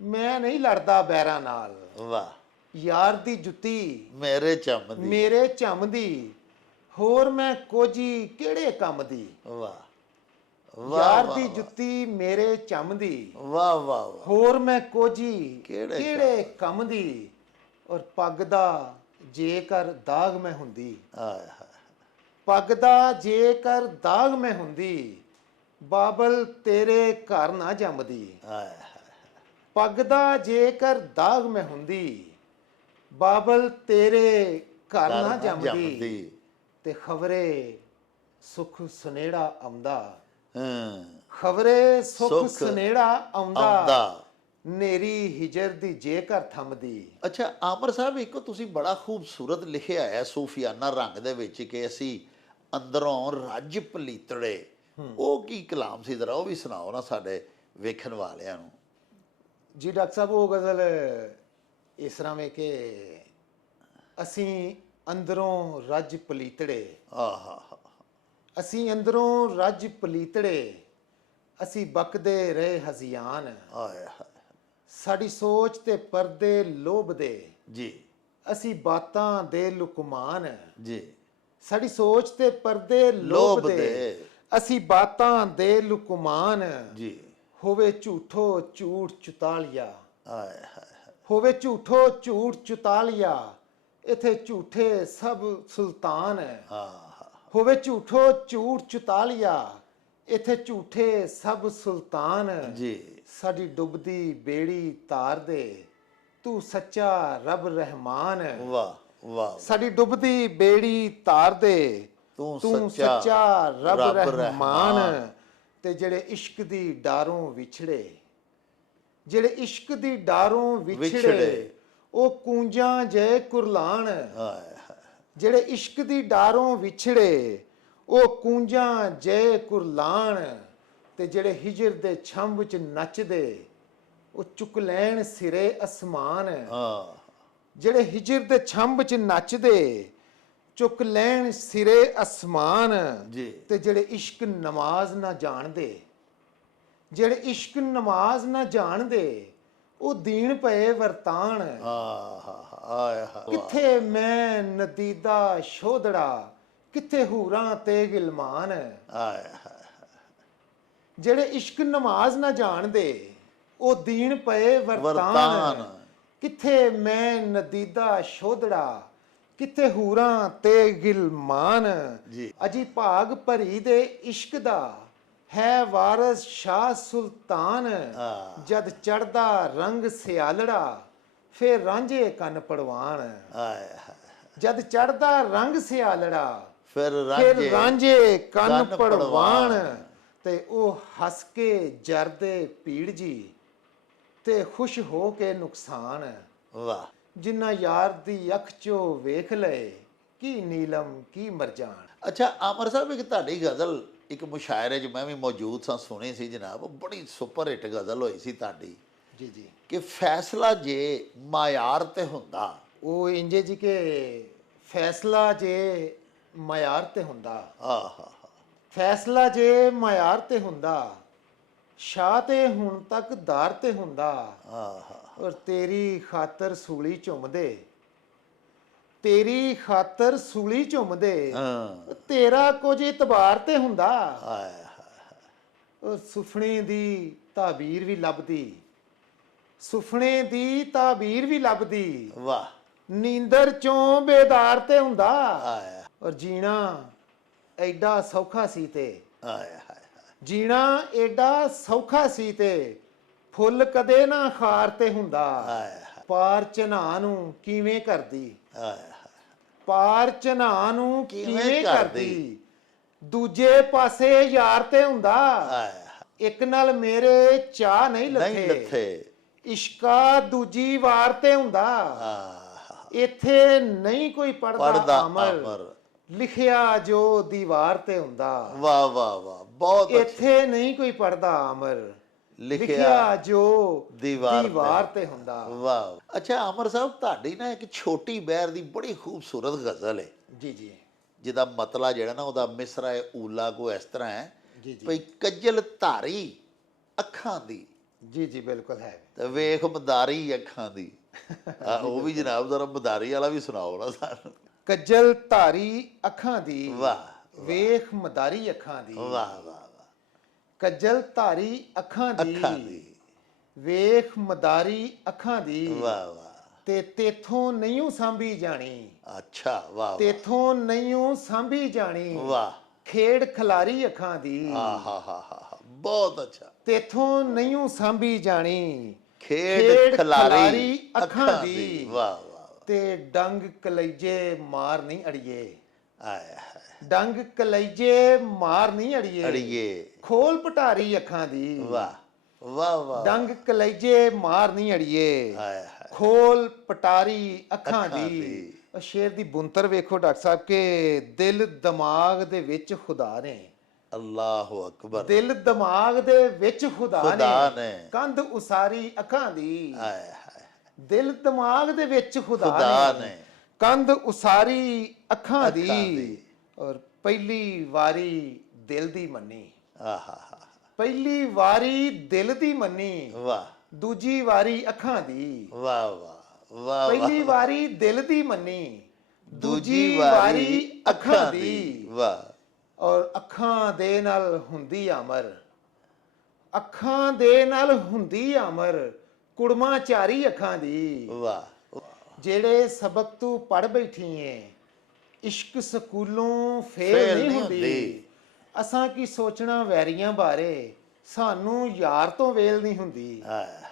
ਮੈਂ ਨਹੀਂ ਲੜਦਾ ਬੈਰਾਂ ਨਾਲ, ਵਾਹ, ਯਾਰ ਦੀ ਜੁੱਤੀ ਮੇਰੇ ਚੰਮ ਦੀ, ਮੇਰੇ ਝੰਮ ਦੀ, ਹੋਰ ਮੈਂ ਕੋਜੀ ਕਿਹੜੇ ਕੰਮ ਦੀ, ਵਾਹ ਯਾਰ ਦੀ ਜੁੱਤੀ ਮੇਰੇ ਝੰਮ ਦੀ, ਵਾਹ ਵਾਹ ਵਾਹ, ਹੋਰ ਮੈਂ ਕੋਜੀ ਕਿਹੜੇ ਕਿਹੜੇ ਕੰਮ ਦੀ, ਔਰ ਪੱਗ ਦਾ ਜੇਕਰ ਦਾਗ ਮੈਂ ਹੁੰਦੀ, ਆਏ ਹਾਏ ਪੱਗ ਦਾ ਜੇਕਰ ਦਾਗ ਮੈਂ ਹੁੰਦੀ, ਬਾਬਲ ਤੇਰੇ ਘਰ ਨਾ ਜੰਮਦੀ। ਆਏ ਪੱਗ ਦਾ ਜੇਕਰ ਦਾਗ ਮੈਂ ਹੁੰਦੀ, ਬਾਬਲ ਤੇਰੇ ਘਰ ਨਾ ਜੰਮਦੀ। ਤੇ ਖਬਰੇ ਸੁਖ ਸੁਨੇੜਾ ਆਉਂਦਾ, ਹਾਂ ਖਬਰੇ ਸੁਖ ਸੁਨੇੜਾ ਆਉਂਦਾ, ਆਉਂਦਾ। ਨੇਰੀ ਹਿਜਰ ਦੀ ਜੇਕਰ ਥੰਮਦੀ। ਅੱਛਾ ਆਮਰ ਸਾਹਿਬ, ਇੱਕ ਤੁਸੀਂ ਬੜਾ ਖੂਬਸੂਰਤ ਲਿਖਿਆ ਹੈ ਸੂਫੀਆਨਾ ਰੰਗ ਦੇ ਵਿੱਚ ਕਿ ਅਸੀਂ ਅੰਦਰੋਂ ਰੱਜ ਪਲੀਤੜੇ, ਉਹ ਕੀ ਕਲਾਮ ਸੀ ਜ਼ਰਾ ਉਹ ਵੀ ਸੁਣਾਓ ਨਾ ਸਾਡੇ ਵੇਖਣ ਵਾਲਿਆਂ ਨੂੰ। ਜੀ ਡਾਕਟਰ ਸਾਹਿਬ, ਉਹ ਗਜ਼ਲ ਇਸ ਤਰ੍ਹਾਂ ਵੇ ਕਿ ਅਸੀਂ ਅੰਦਰੋਂ ਰੱਜ ਪਲੀਤੜੇ, ਆਹਾ ਅਸੀਂ ਅੰਦਰੋਂ ਰੱਜ ਪਲੀਤੜੇ, ਅਸੀਂ ਬਕਦੇ ਰਹੇ ਹਜ਼ਿਆਨ। ਆਏ ਹਾਏ ਸਾਡੀ ਸੋਚ ਤੇ ਪਰਦੇ ਲੋਭਦੇ, ਜੀ ਅਸੀਂ ਬਾਤਾਂ ਦੇ ਲੁਕਮਾਨ। ਜੀ ਸਾਡੀ ਸੋਚ ਤੇ ਪਰਦੇ ਲੋਭਦੇ, ਅਸੀਂ ਬਾਤਾਂ ਦੇ ਲੁਕਮਾਨ। ਜੀ ਹੋਵੇ ਝੂਠੋ ਝੂਠ ਚੁਤਾਲਿਆ, ਆਏ ਹਾਏ ਹੋਵੇ ਝੂਠੋ ਝੂਠ ਚੁਤਾਲਿਆ, ਇਥੇ ਝੂਠੇ ਸਭ ਸੁਲਤਾਨ। ਆਹਾ ਹੋਵੇ ਝੂਠੋ ਝੂਠ ਚੁਤਾਲਿਆ, ਇਥੇ ਝੂਠੇ ਸਭ ਸੁਲਤਾਨ। ਜੀ ਸਾਡੀ ਡੁੱਬਦੀ ਬੇੜੀ ਤਾਰ ਦੇ, ਤੂੰ ਸੱਚਾ ਰੱਬ ਰਹਿਮਾਨ। ਵਾਹ ਵਾਹ ਸਾਡੀ ਡੁੱਬਦੀ ਬੇੜੀ ਤਾਰ ਦੇ, ਤੂੰ ਤੂੰ ਸੱਚਾ ਸੱਚਾ ਰੱਬ ਰੱਬ ਰਹਿਮਾਨ। ਰਹਿਮਾਨ। ਤੇ ਜਿਹੜੇ ਇਸ਼ਕ ਦੀ ਡਾਰੋਂ ਵਿਛੜੇ, ਜਿਹੜੇ ਇਸ਼ਕ ਦੀ ਡਾਰੋਂ ਵਿਛੜੇ, ਵਿਛੜੇ, ਉਹ ਕੂੰਜਾਂ ਜੈ ਕੁਰਲਾਨ। ਆਏ ਹਾਏ ਜਿਹੜੇ ਇਸ਼ਕ ਦੀ ਡਾਰੋਂ ਵਿਛੜੇ, ਉਹ ਕੂੰਜਾਂ ਜੈ ਕੁਰਲਾਨ। ਤੇ ਜਿਹੜੇ ਹਿਜਰ ਦੇ ਛੰਭ ਚ ਨੱਚਦੇ, ਉਹ ਚੁੱਕ ਲੈਣ ਸਿਰੇ ਅਸਮਾਨ। ਹਾਂ ਜਿਹੜੇ ਹਿਜਰ ਦੇ ਛੰਭ ਚ ਨੱਚਦੇ, ਚੁੱਕ ਲੈਣ ਸਿਰੇ ਅਸਮਾਨ। ਜੀ ਤੇ ਜਿਹੜੇ ਇਸ਼ਕ ਨਮਾਜ਼ ਨਾ ਜਾਣਦੇ, ਜਿਹੜੇ ਇਸ਼ਕ ਨਮਾਜ਼ ਨਾ ਜਾਣਦੇ, ਉਹ ਦੀਨ ਪਏ ਵਰਤਾਨ। ਆਹਾ ਆਏ ਹਾਏ ਕਿੱਥੇ ਮੈਂ ਨਦੀਦਾ ਸ਼ੋਧੜਾ, ਕਿੱਥੇ ਹੂਰਾਂ ਤੇ ਗਿਲਮਾਨ। ਆਏ ਹਾਏ ਜਿਹੜੇ ਇਸ਼ਕ ਨਮਾਜ਼ ਨਾ ਜਾਣਦੇ, ਉਹ ਦੀਨ ਪਏ ਵਰਤਾਨ। ਵਰਤਾਨ। ਕਿੱਥੇ ਮੈਂ ਨਦੀਦਾ ਸ਼ੋਧੜਾ, ਕਿੱਥੇ ਹੂਰਾਂ ਤੇ ਗਿਲਮਾਨ। ਜੀ ਅਜੀ ਭਾਗ ਭਰੀ ਦੇ ਇਸ਼ਕ ਦਾ, ਹੈ ਵਾਰਸ ਸ਼ਾਹ ਸੁਲਤਾਨ। ਹਾਂ। ਜਦ ਚੜਦਾ ਰੰਗ ਸਿਆਲੜਾ, ਫੇਰ ਰਾਂਝੇ ਕੰਨ ਪੜਵਾਨ। ਆਏ ਹਾਏ ਜਦ ਚੜਦਾ ਰੰਗ ਸਿਆਲੜਾ, ਫਿਰ ਫਿਰ ਰਾਂਝੇ ਕੰਨ ਕੰਨ ਪੜਵਾਨ। ਪੜਵਾਨ। ਤੇ ਉਹ ਹੱਸ ਕੇ ਜਰਦੇ ਪੀੜ ਜੀ, ਤੇ ਖੁਸ਼ ਹੋ ਕੇ ਨੁਕਸਾਨ। ਵਾਹ ਜਿੰਨਾ ਯਾਰ ਦੀ ਅੱਖ ਚੋਂ ਵੇਖ ਲਏ, ਕੀ ਨੀਲਮ ਕੀ ਮਰਜਾਨ। ਅੱਛਾ ਆਮਰ ਸਾਹਿਬ, ਇੱਕ ਤੁਹਾਡੀ ਗਜ਼ਲ ਇੱਕ ਮੁਸ਼ਾਇਰੇ 'ਚ ਮੈਂ ਵੀ ਮੌਜੂਦ ਸਾਂ, ਸੁਣੀ ਸੀ ਜਨਾਬ, ਬੜੀ ਸੁਪਰ ਹਿੱਟ ਗਜ਼ਲ ਹੋਈ ਸੀ ਤੁਹਾਡੀ ਜੀ ਜੀ। ਕਿ ਫੈਸਲਾ ਜੇ ਮਾਇਆਰ ਤੇ ਹੁੰਦਾ। ਉਹ ਇੰਜੇ ਜੀ ਕਿ ਫੈਸਲਾ ਜੇ ਮਾਇਆਰ ਤੇ ਹੁੰਦਾ, ਆਹਾ ਫੈਸਲਾ ਜੇ ਮਾਇਆਰ ਤੇ ਹੁੰਦਾ, ਸ਼ਾਹ ਤੇ ਹੁਣ ਤੱਕ ਦਾਰ ਤੇ ਹੁੰਦਾ। ਆਹਾ ਔਰ ਤੇਰੀ ਖਾਤਰ ਸੂਲੀ ਝੁੰਮਦੇ, ਤੇਰੀ ਖਾਤਰ ਸੂਲੀ ਝੁੰਮਦੇ, ਹਾਂ ਤੇਰਾ ਕੁਝ ਇਤਬਾਰ ਤੇ ਹੁੰਦਾ। ਆਏ ਹਾਏ ਔਰ ਸੁਪਨੇ ਦੀ ਤਾਬੀਰ ਵੀ ਲੱਭਦੀ, ਸੁਪਨੇ ਦੀ ਤਾਬੀਰ ਵੀ ਲੱਭਦੀ, ਵਾਹ ਨੀਂਦਰ ਚੋਂ ਬੇਦਾਰ ਤੇ ਹੁੰਦਾ। ਆਏ ਔਰ ਜੀਣਾ ਐਡਾ ਸੌਖਾ ਸੀ ਤੇ, ਆਏ ਹਾਏ ਜੀਣਾ ਐਡਾ ਸੌਖਾ ਸੀ ਤੇ, ਫੁੱਲ ਕਦੇ ਨਾ ਖਾਰ ਤੇ ਹੁੰਦਾ। ਆਏ ਪਾਰ ਚਨਾ ਨੂੰ ਕਿਵੇਂ ਕਰਦੀ, ਆਏ ਪਾਰ ਚਨਾ ਨੂੰ ਕਿਵੇਂ ਕਿਵੇਂ ਕਰਦੀ, ਕਰਦੀ, ਦੂਜੇ ਪਾਸੇ ਯਾਰ ਤੇ ਹੁੰਦਾ। ਆਏ ਇੱਕ ਨਾਲ ਮੇਰੇ ਚਾਹ ਨਹੀਂ ਨਹੀਂ ਲੱਥੇ, ਲੱਥੇ। ਇਸ਼ਕਾ ਦੂਜੀ ਵਾਰ ਤੇ ਹੁੰਦਾ। ਆਹਾ ਇੱਥੇ ਨਹੀਂ ਕੋਈ ਪੜਦਾ ਪੜਦਾ ਅਮਰ, ਅਮਰ। ਲਿਖਿਆ ਜੋ ਦੀਵਾਰ ਤੇ ਹੁੰਦਾ। ਵਾਹ ਵਾਹ ਵਾਹ ਬਹੁਤ ਅੱਛਾ। ਇੱਥੇ ਨਹੀਂ ਕੋਈ ਪੜਦਾ ਅਮਰ, ਲਿਖਿਆ ਲਿਖਿਆ ਜੋ ਦੀਵਾਰ ਤੇ ਹੁੰਦਾ। ਵਾਹ ਅੱਛਾ ਆਮਰ ਸਾਹਿਬ, ਤੁਹਾਡੀ ਨਾ ਇੱਕ ਛੋਟੀ ਬਹਿਰ ਦੀ ਬੜੀ ਖੂਬਸੂਰਤ ਗਜ਼ਲ ਹੈ, ਜੀ ਜੀ ਜਿਹਦਾ ਮਤਲਬ ਜਿਹੜਾ ਨਾ ਉਹਦਾ ਮਿਸਰਾ ਹੈ ਊਲਾ ਕੋ ਇਸ ਤਰ੍ਹਾਂ ਹੈ ਜੀ ਜੀ ਭਈ ਕੱਜਲ ਧਾਰੀ ਅੱਖਾਂ ਦੀ ਜੀ ਜੀ ਬਿਲਕੁਲ ਹੈ। ਤੇ ਵੇਖ ਮਦਾਰੀ ਅੱਖਾਂ ਦੀ। ਉਹ ਵੀ ਜਨਾਬ ਜ਼ਰਾ ਮਦਾਰੀ ਵਾਲਾ ਵੀ ਸੁਣਾਓ ਨਾ ਸਾਨੂੰ। ਕੱਜਲ ਧਾਰੀ ਅੱਖਾਂ ਦੀ, ਵਾਹ ਵੇਖ ਮਦਾਰੀ ਅੱਖਾਂ ਦੀ। ਵਾਹ ਵਾਹ ਵਾਹ ਕੱਜਲ ਧਾਰੀ ਅੱਖਾਂ ਅੱਖਾਂ ਦੀ ਵੇਖ ਮਦਾਰੀ ਅੱਖਾਂ ਦੀ। ਵਾਹ ਵਾਹ ਤੇ ਤੇਥੋਂ ਨਹੀਂ ਸਾਂਭੀ ਜਾਣੀ, ਅੱਛਾ, ਵਾਹ ਵਾਹ ਤੇਥੋਂ ਨਹੀਂ ਸਾਂਭੀ ਜਾਣੀ, ਵਾਹ, ਖੇਡ ਖਿਲਾਰੀ ਅੱਖਾਂ ਦੀ, ਆਹਾ, ਬਹੁਤ ਅੱਛਾ। ਤੇਥੋਂ ਨਹੀਂ ਸਾਂਭੀ ਜਾਣੀ, ਖੇਡ ਖਿਲਾਰੀ ਅੱਖਾਂ ਦੀ, ਵਾਹ ਵਾਹ, ਤੇ ਡੰਗ ਕਲੇਜੇ ਮਾਰ ਨਹੀਂ ਅੜੀਏ, ਆਇਆ ਡੰਗ ਕਲੇਜੇ ਮਾਰ ਨਹੀਂ ਅੜੀਏ, ਅੜੀਏ, ਖੋਲ ਪਟਾਰੀ ਅੱਖਾਂ ਦੀ, ਵਾਹ ਵਾਹ ਵਾਹ, ਡੰਗ ਕਲੇਜੇ ਮਾਰ ਨਹੀਂ ਅੜੀਏ, ਆਇਆ ਖੋਲ ਪਟਾਰੀ ਅੱਖਾਂ ਅੱਖਾਂ ਦੀ। ਦੀ। ਉਹ ਸ਼ੇਰ ਦੀ ਬੁੰਤਰ ਵੇਖੋ ਡਾਕਟਰ ਸਾਹਿਬ ਕਿ ਦਿਲ ਦਿਮਾਗ ਦੇ ਵਿੱਚ ਖੁਦਾ ਨੇ, ਅੱਲਾਹੁ ਅਕਬਰ, ਦਿਲ ਦਿਮਾਗ ਦੇ ਵਿੱਚ ਖੁਦਾ ਖੁਦਾ ਨੇ, ਨੇ। ਕੰਧ ਉਸਾਰੀ ਅੱਖਾਂ ਦੀ, ਆਇਆ ਦਿਲ ਦਿਮਾਗ ਦੇ ਵਿੱਚ ਖੁਦਾ ਖੁਦਾ ਨੇ। ਨੇ, ਕੰਧ ਉਸਾਰੀ ਅੱਖਾਂ ਅੱਖਾਂ ਦੀ, ਦੀ। ਔਰ ਪਹਿਲੀ ਵਾਰੀ ਦਿਲ ਦੀ ਮੰਨੀ, ਆਹਾ, ਪਹਿਲੀ ਵਾਰੀ ਦਿਲ ਦੀ ਮੰਨੀ, ਵਾਹ ਦੂਜੀ ਵਾਰੀ ਅੱਖਾਂ ਦੀ, ਵਾਹ ਵਾਹ ਵਾਹ, ਪਹਿਲੀ ਵਾਰੀ ਦਿਲ ਦੀ ਮੰਨੀ, ਦੂਜੀ ਵਾਰੀ ਅੱਖਾਂ ਦੀ, ਵਾਹ, ਔਰ ਅੱਖਾਂ ਦੇ ਨਾਲ ਹੁੰਦੀ ਅਮਰ, ਅੱਖਾਂ ਦੇ ਨਾਲ ਹੁੰਦੀ ਅਮਰ, ਕੁੜਮਾ ਚਾਰੀ ਅੱਖਾਂ ਦੀ, ਵਾਹ, ਜਿਹੜੇ ਸਬਕ ਤੂੰ ਪੜ ਬੈਠੀ ਏ, ਇਸ਼ਕ ਸਕੂਲੋਂ ਫੇਲ ਫੇਲ ਨਹੀਂ ਨਹੀਂ ਹੁੰਦੀ, ਹੁੰਦੀ। ਅਸਾਂ ਕੀ ਸੋਚਣਾ ਵੈਰੀਆਂ ਬਾਰੇ, ਸਾਨੂੰ ਯਾਰ ਤੋਂ ਵੇਲ ਨਹੀਂ ਹੁੰਦੀ, ਆਇਆ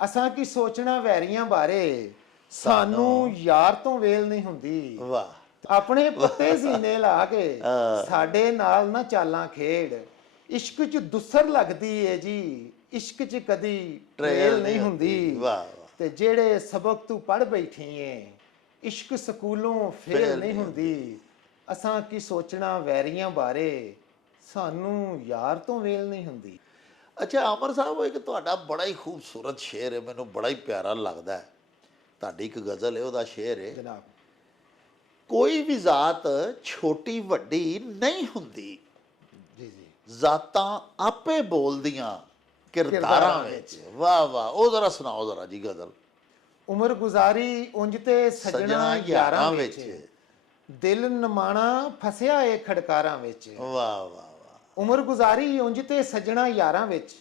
ਅਸਾਂ ਕੀ ਸੋਚਣਾ ਵੈਰੀਆਂ ਬਾਰੇ, ਸਾਨੂੰ ਯਾਰ ਤੋਂ ਵੇਲ ਨਹੀਂ ਹੁੰਦੀ, ਵਾਹ, ਆਪਣੇ ਪੱਤੇ ਸੀਨੇ ਲਾ ਕੇ ਹਾਂ। ਸਾਡੇ ਨਾਲ ਨਾ ਚਾਲਾਂ ਖੇਡ, ਇਸ਼ਕ 'ਚ ਦੁਸਰ ਲੱਗਦੀ ਏ ਜੀ, ਇਸ਼ਕ 'ਚ ਕਦੀ ਟ੍ਰੇਲ ਨਹੀਂ ਹੁੰਦੀ, ਵਾਹ ਵਾਹ, ਤੇ ਜਿਹੜੇ ਸਬਕ ਤੂੰ ਪੜ ਬੈਠੀ ਏ, ਇਸ਼ਕ ਸਕੂਲੋਂ ਫੇਲ ਨਹੀਂ ਹੁੰਦੀ, ਅਸਾਂ ਕੀ ਸੋਚਣਾ ਵੈਰੀਆਂ ਬਾਰੇ, ਸਾਨੂੰ ਯਾਰ ਤੋਂ ਵੇਲ ਨਹੀਂ ਹੁੰਦੀ। ਅੱਛਾ ਅਮਰ ਸਾਹਿਬ, ਉਹ ਇੱਕ ਤੁਹਾਡਾ ਬੜਾ ਹੀ ਖੂਬਸੂਰਤ ਸ਼ੇਰ ਹੈ, ਮੈਨੂੰ ਬੜਾ ਹੀ ਪਿਆਰਾ ਲੱਗਦਾ ਹੈ, ਤੁਹਾਡੀ ਇੱਕ ਗਜ਼ਲ ਹੈ, ਉਹਦਾ ਸ਼ੇਰ ਹੈ, ਜਨਾਬ ਕੋਈ ਵੀ ਜ਼ਾਤ ਛੋਟੀ ਵੱਡੀ ਨਹੀਂ ਹੁੰਦੀ, ਜੀ ਜੀ, ਜ਼ਾਤਾਂ ਆਪੇ ਬੋਲਦੀਆਂ ਕਿਰਦਾਰਾਂ ਵਿੱਚ। ਵਾਹ ਵਾਹ, ਉਹ ਜ਼ਰਾ ਸੁਣਾਓ ਜ਼ਰਾ ਜੀ ਗਜ਼ਲ। ਉਮਰ ਗੁਜ਼ਾਰੀ ਉਂਝ ਤੇ ਸਜਣਾ ਯਾਰਾਂ ਵਿੱਚ, ਦਿਲ ਨਮਾਣਾ ਫਸਿਆ ਏ ਖੜਕਾਰਾਂ ਵਿੱਚ, ਵਾਹ ਵਾਹ ਵਾਹ, ਉਮਰ ਗੁਜ਼ਾਰੀ ਉਂਝ ਤੇ ਸਜਣਾ ਯਾਰਾਂ ਵਿੱਚ,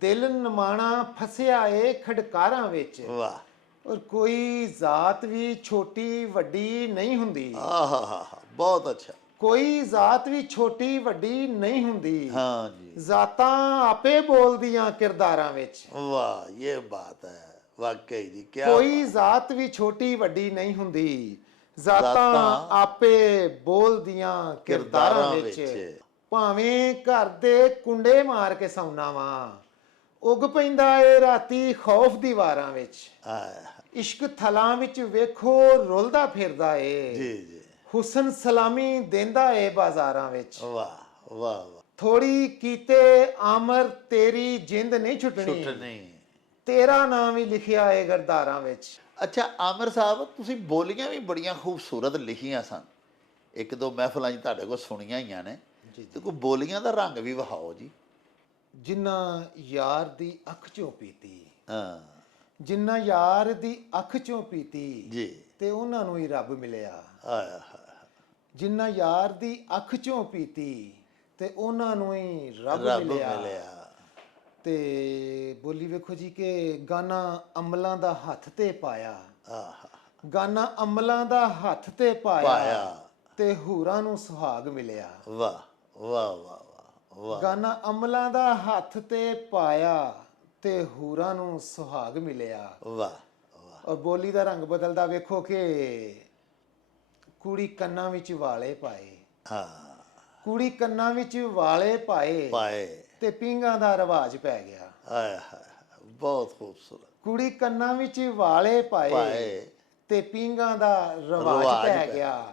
ਦਿਲ ਨਮਾਣਾ ਫਸਿਆ ਏ ਖੜਕਾਰਾਂ ਵਿੱਚ, ਵਾਹ, ਔਰ ਕੋਈ ਜ਼ਾਤ ਵੀ ਛੋਟੀ ਵੱਡੀ ਨਹੀਂ ਹੁੰਦੀ, ਆਹਾ, ਬਹੁਤ ਅੱਛਾ, ਕੋਈ ਜ਼ਾਤ ਵੀ ਛੋਟੀ ਵੱਡੀ ਨਹੀਂ ਹੁੰਦੀ, ਹਾਂ ਜੀ, ਜ਼ਾਤਾਂ ਆਪੇ ਬੋਲਦੀਆਂ ਕਿਰਦਾਰਾਂ ਵਿੱਚ, ਵਾਹ, ਇਹ ਬਾਤ ਹੈ ਵਾਕਈ ਜੀ, ਕੀ ਕੋਈ ਜ਼ਾਤ ਵੀ ਛੋਟੀ ਵੱਡੀ ਨਹੀਂ ਹੁੰਦੀ, ਜ਼ਾਤਾਂ ਜ਼ਾਤਾਂ ਆਪੇ ਬੋਲਦੀਆਂ ਕਿਰਦਾਰਾਂ ਵਿੱਚ, ਭਾਵੇਂ ਘਰ ਦੇ ਕੁੰਡੇ ਮਾਰ ਕੇ ਸੌਣਾ ਵਾਂ, ਉੱਗ ਪੈਂਦਾ ਏ ਰਾਤੀ ਖੌਫ ਦੀ ਵਾਰਾਂ ਵਿੱਚ, ਇਸ਼ਕ ਥਲਾਂ ਵਿੱਚ ਵੇਖੋ ਰੁਲਦਾ ਫਿਰਦਾ ਏ, ਜੀ ਜੀ, ਹੁਸਨ ਸਲਾਮੀ ਦਿੰਦਾ ਏ ਬਾਜ਼ਾਰਾਂ ਵਿੱਚ, ਵਾਹ ਵਾਹ ਵਾਹ, ਥੋੜੀ ਕੀਤੇ ਆਮਰ ਤੇਰੀ ਜਿੰਦ ਨਹੀਂ ਛੁੱਟਣੀ, ਛੁੱਟਣੀ। ਤੇਰਾ ਨਾਮ ਹੀ ਲਿਖਿਆ ਏ ਗਰਦਾਰਾਂ ਵਿੱਚ। ਅੱਛਾ ਆਮਰ ਸਾਹਿਬ, ਤੁਸੀਂ ਬੋਲੀਆਂ ਵੀ ਬੜੀਆਂ ਖੂਬਸੂਰਤ ਲਿਖੀਆਂ ਸਨ, ਇੱਕ ਦੋ ਮਹਿਫਲਾਂ 'ਚ ਤੁਹਾਡੇ ਕੋਲ ਸੁਣੀਆਂ ਹੀਆਂ ਨੇ, ਤੇ ਕੋਈ ਬੋਲੀਆਂ ਦਾ ਰੰਗ ਵੀ ਵਿਖਾਓ ਜੀ। ਜਿੰਨਾ ਯਾਰ ਦੀ ਅੱਖ ਚੋਂ ਪੀਤੀ, ਹਾਂ ਜਿੰਨਾ ਯਾਰ ਦੀ ਅੱਖ ਚੋਂ ਪੀਤੀ, ਜੀ, ਤੇ ਉਹਨਾਂ ਨੂੰ ਹੀ ਰੱਬ ਮਿਲਿਆ, ਆਇਆ ਜਿੰਨਾ ਯਾਰ ਦੀ ਅੱਖ ਚੋਂ ਪੀਤੀ, ਤੇ ਉਹਨਾਂ ਨੂੰ ਹੀ ਰੱਬ ਮਿਲਿਆ। ਤੇ ਬੋਲੀ ਵੇਖੋ ਜੀ ਕਿ ਗਾਨਾ ਅਮਲਾਂ ਦਾ ਹੱਥ ਤੇ ਪਾਇਆ, ਗਾਨਾ ਅਮਲਾਂ ਦਾ ਹੱਥ ਤੇ ਪਾਇਆ, ਤੇ ਹੂਰਾਂ ਨੂੰ ਸੁਹਾਗ ਮਿਲਿਆ, ਵਾਹ ਵਾਹ ਵਾਹ ਵਾਹ, ਗਾਨਾ ਅਮਲਾਂ ਦਾ ਹੱਥ ਤੇ ਪਾਇਆ, ਤੇ ਹੂਰਾਂ ਨੂੰ ਸੁਹਾਗ ਮਿਲਿਆ। ਵਾਹ, ਔਰ ਬੋਲੀ ਦਾ ਰੰਗ ਬਦਲਦਾ ਵੇਖੋ ਕਿ ਕੁੜੀ ਕੰਨਾਂ ਵਿੱਚ ਵਾਲੇ ਪਾਏ, ਹਾਂ, ਕੁੜੀ ਕੰਨਾਂ ਵਿੱਚ ਵਾਲੇ ਪਾਏ, ਪਾਏ, ਤੇ ਪੀਂਘਾਂ ਦਾ ਰਿਵਾਜ ਪੈ ਗਿਆ, ਆਇਆ ਬਹੁਤ ਖੂਬਸੂਰਤ, ਕੁੜੀ ਕੰਨਾਂ ਵਿੱਚ ਵਾਲੇ ਪਾਏ, ਤੇ ਪੀਂਘਾਂ ਦਾ ਰਿਵਾਜ ਪੈ ਗਿਆ।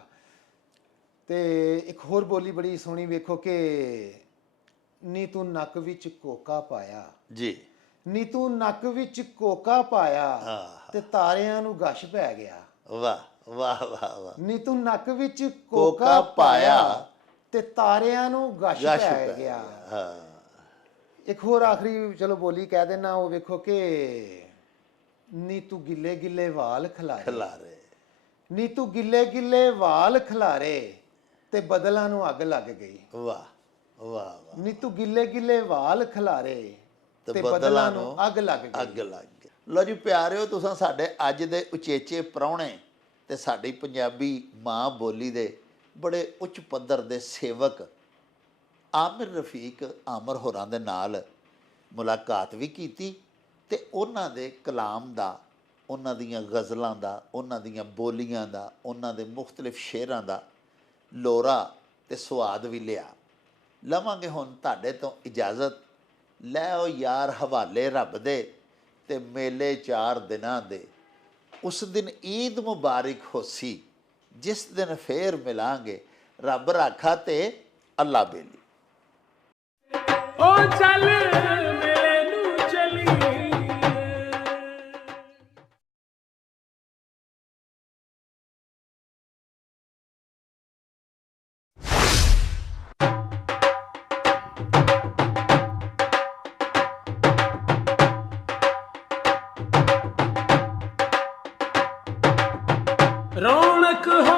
ਤੇ ਇੱਕ ਹੋਰ ਬੋਲੀ ਬੜੀ ਸੋਹਣੀ ਵੇਖੋ ਕਿ ਨੀ ਤੂੰ ਨੱਕ ਵਿੱਚ ਕੋਕਾ ਪਾਇਆ, ਜੀ, ਨੀ ਤੂੰ ਨੱਕ ਵਿੱਚ ਕੋਕਾ ਪਾਇਆ, ਤੇ ਤਾਰਿਆਂ ਨੂੰ ਗਸ਼ ਪੈ ਗਿਆ, ਵਾਹ ਵਾਹ ਵਾਹ ਵਾਹ, ਨੀ ਤੂੰ ਨੱਕ ਵਿੱਚ ਕੋਕਾ ਪਾਇਆ, ਤੇ ਤਾਰਿਆਂ ਨੂੰ ਗਸ਼ ਪੈ ਗਿਆ। ਇੱਕ ਹੋਰ ਆਖਰੀ ਚਲੋ ਬੋਲੀ ਕਹਿ ਦੇਣਾ, ਉਹ ਵੇਖੋ ਕਿ ਨੀ ਤੂੰ ਗਿੱਲੇ ਗਿੱਲੇ ਵਾਲ ਖਿਲਾਰੇ, ਨੀ ਤੂੰ ਗਿੱਲੇ ਗਿੱਲੇ ਵਾਲ ਖਿਲਾਰੇ, ਤੇ ਬਦਲਾਂ ਨੂੰ ਅੱਗ ਲੱਗ ਗਈ, ਵਾਹ ਵਾਹ ਵਾਹ, ਨੀ ਤੂੰ ਗਿੱਲੇ ਗਿੱਲੇ ਵਾਲ ਖਿਲਾਰੇ, ਤੇ ਬਦਲਾਂ ਨੂੰ ਅੱਗ ਲੱਗ ਗਈ। ਲਓ ਜੀ ਪਿਆਰਿਓ, ਤੁਸੀਂ ਸਾਡੇ ਅੱਜ ਦੇ ਉਚੇਚੇ ਪ੍ਰਾਹੁਣੇ ਤੇ ਸਾਡੀ ਪੰਜਾਬੀ ਮਾਂ ਬੋਲੀ ਦੇ ਬੜੇ ਉੱਚ ਪੱਧਰ ਦੇ ਸੇਵਕ ਆਮਿਰ ਰਫੀਕ ਆਮਰ ਹੋਰਾਂ ਦੇ ਨਾਲ ਮੁਲਾਕਾਤ ਵੀ ਕੀਤੀ ਤੇ ਉਹਨਾਂ ਦੇ ਕਲਾਮ ਦਾ, ਉਹਨਾਂ ਦੀਆਂ ਗਜ਼ਲਾਂ ਦਾ, ਉਹਨਾਂ ਦੀਆਂ ਬੋਲੀਆਂ ਦਾ, ਉਹਨਾਂ ਦੇ ਮੁਖਤਲਿਫ ਸ਼ੇਰਾਂ ਦਾ ਲੋਰਾ ਤੇ ਸਵਾਦ ਵੀ ਲਿਆ। ਲਵਾਂਗੇ ਹੁਣ ਤੁਹਾਡੇ ਤੋਂ ਇਜਾਜ਼ਤ। ਲੈ ਉਹ ਯਾਰ ਹਵਾਲੇ ਰੱਬ ਦੇ ਤੇ ਮੇਲੇ 4 ਦਿਨਾਂ ਦੇ। ਉਸ ਦਿਨ ਈਦ ਮੁਬਾਰਕ ਹੋਸੀ, ਜਿਸ ਦਿਨ ਫੇਰ ਮਿਲਾਂਗੇ, ਰੱਬ ਰਾਖਾ ਤੇ ਅੱਲਾ ਬੇਲੀ। ओ चल मेले नू चली। रौनक हो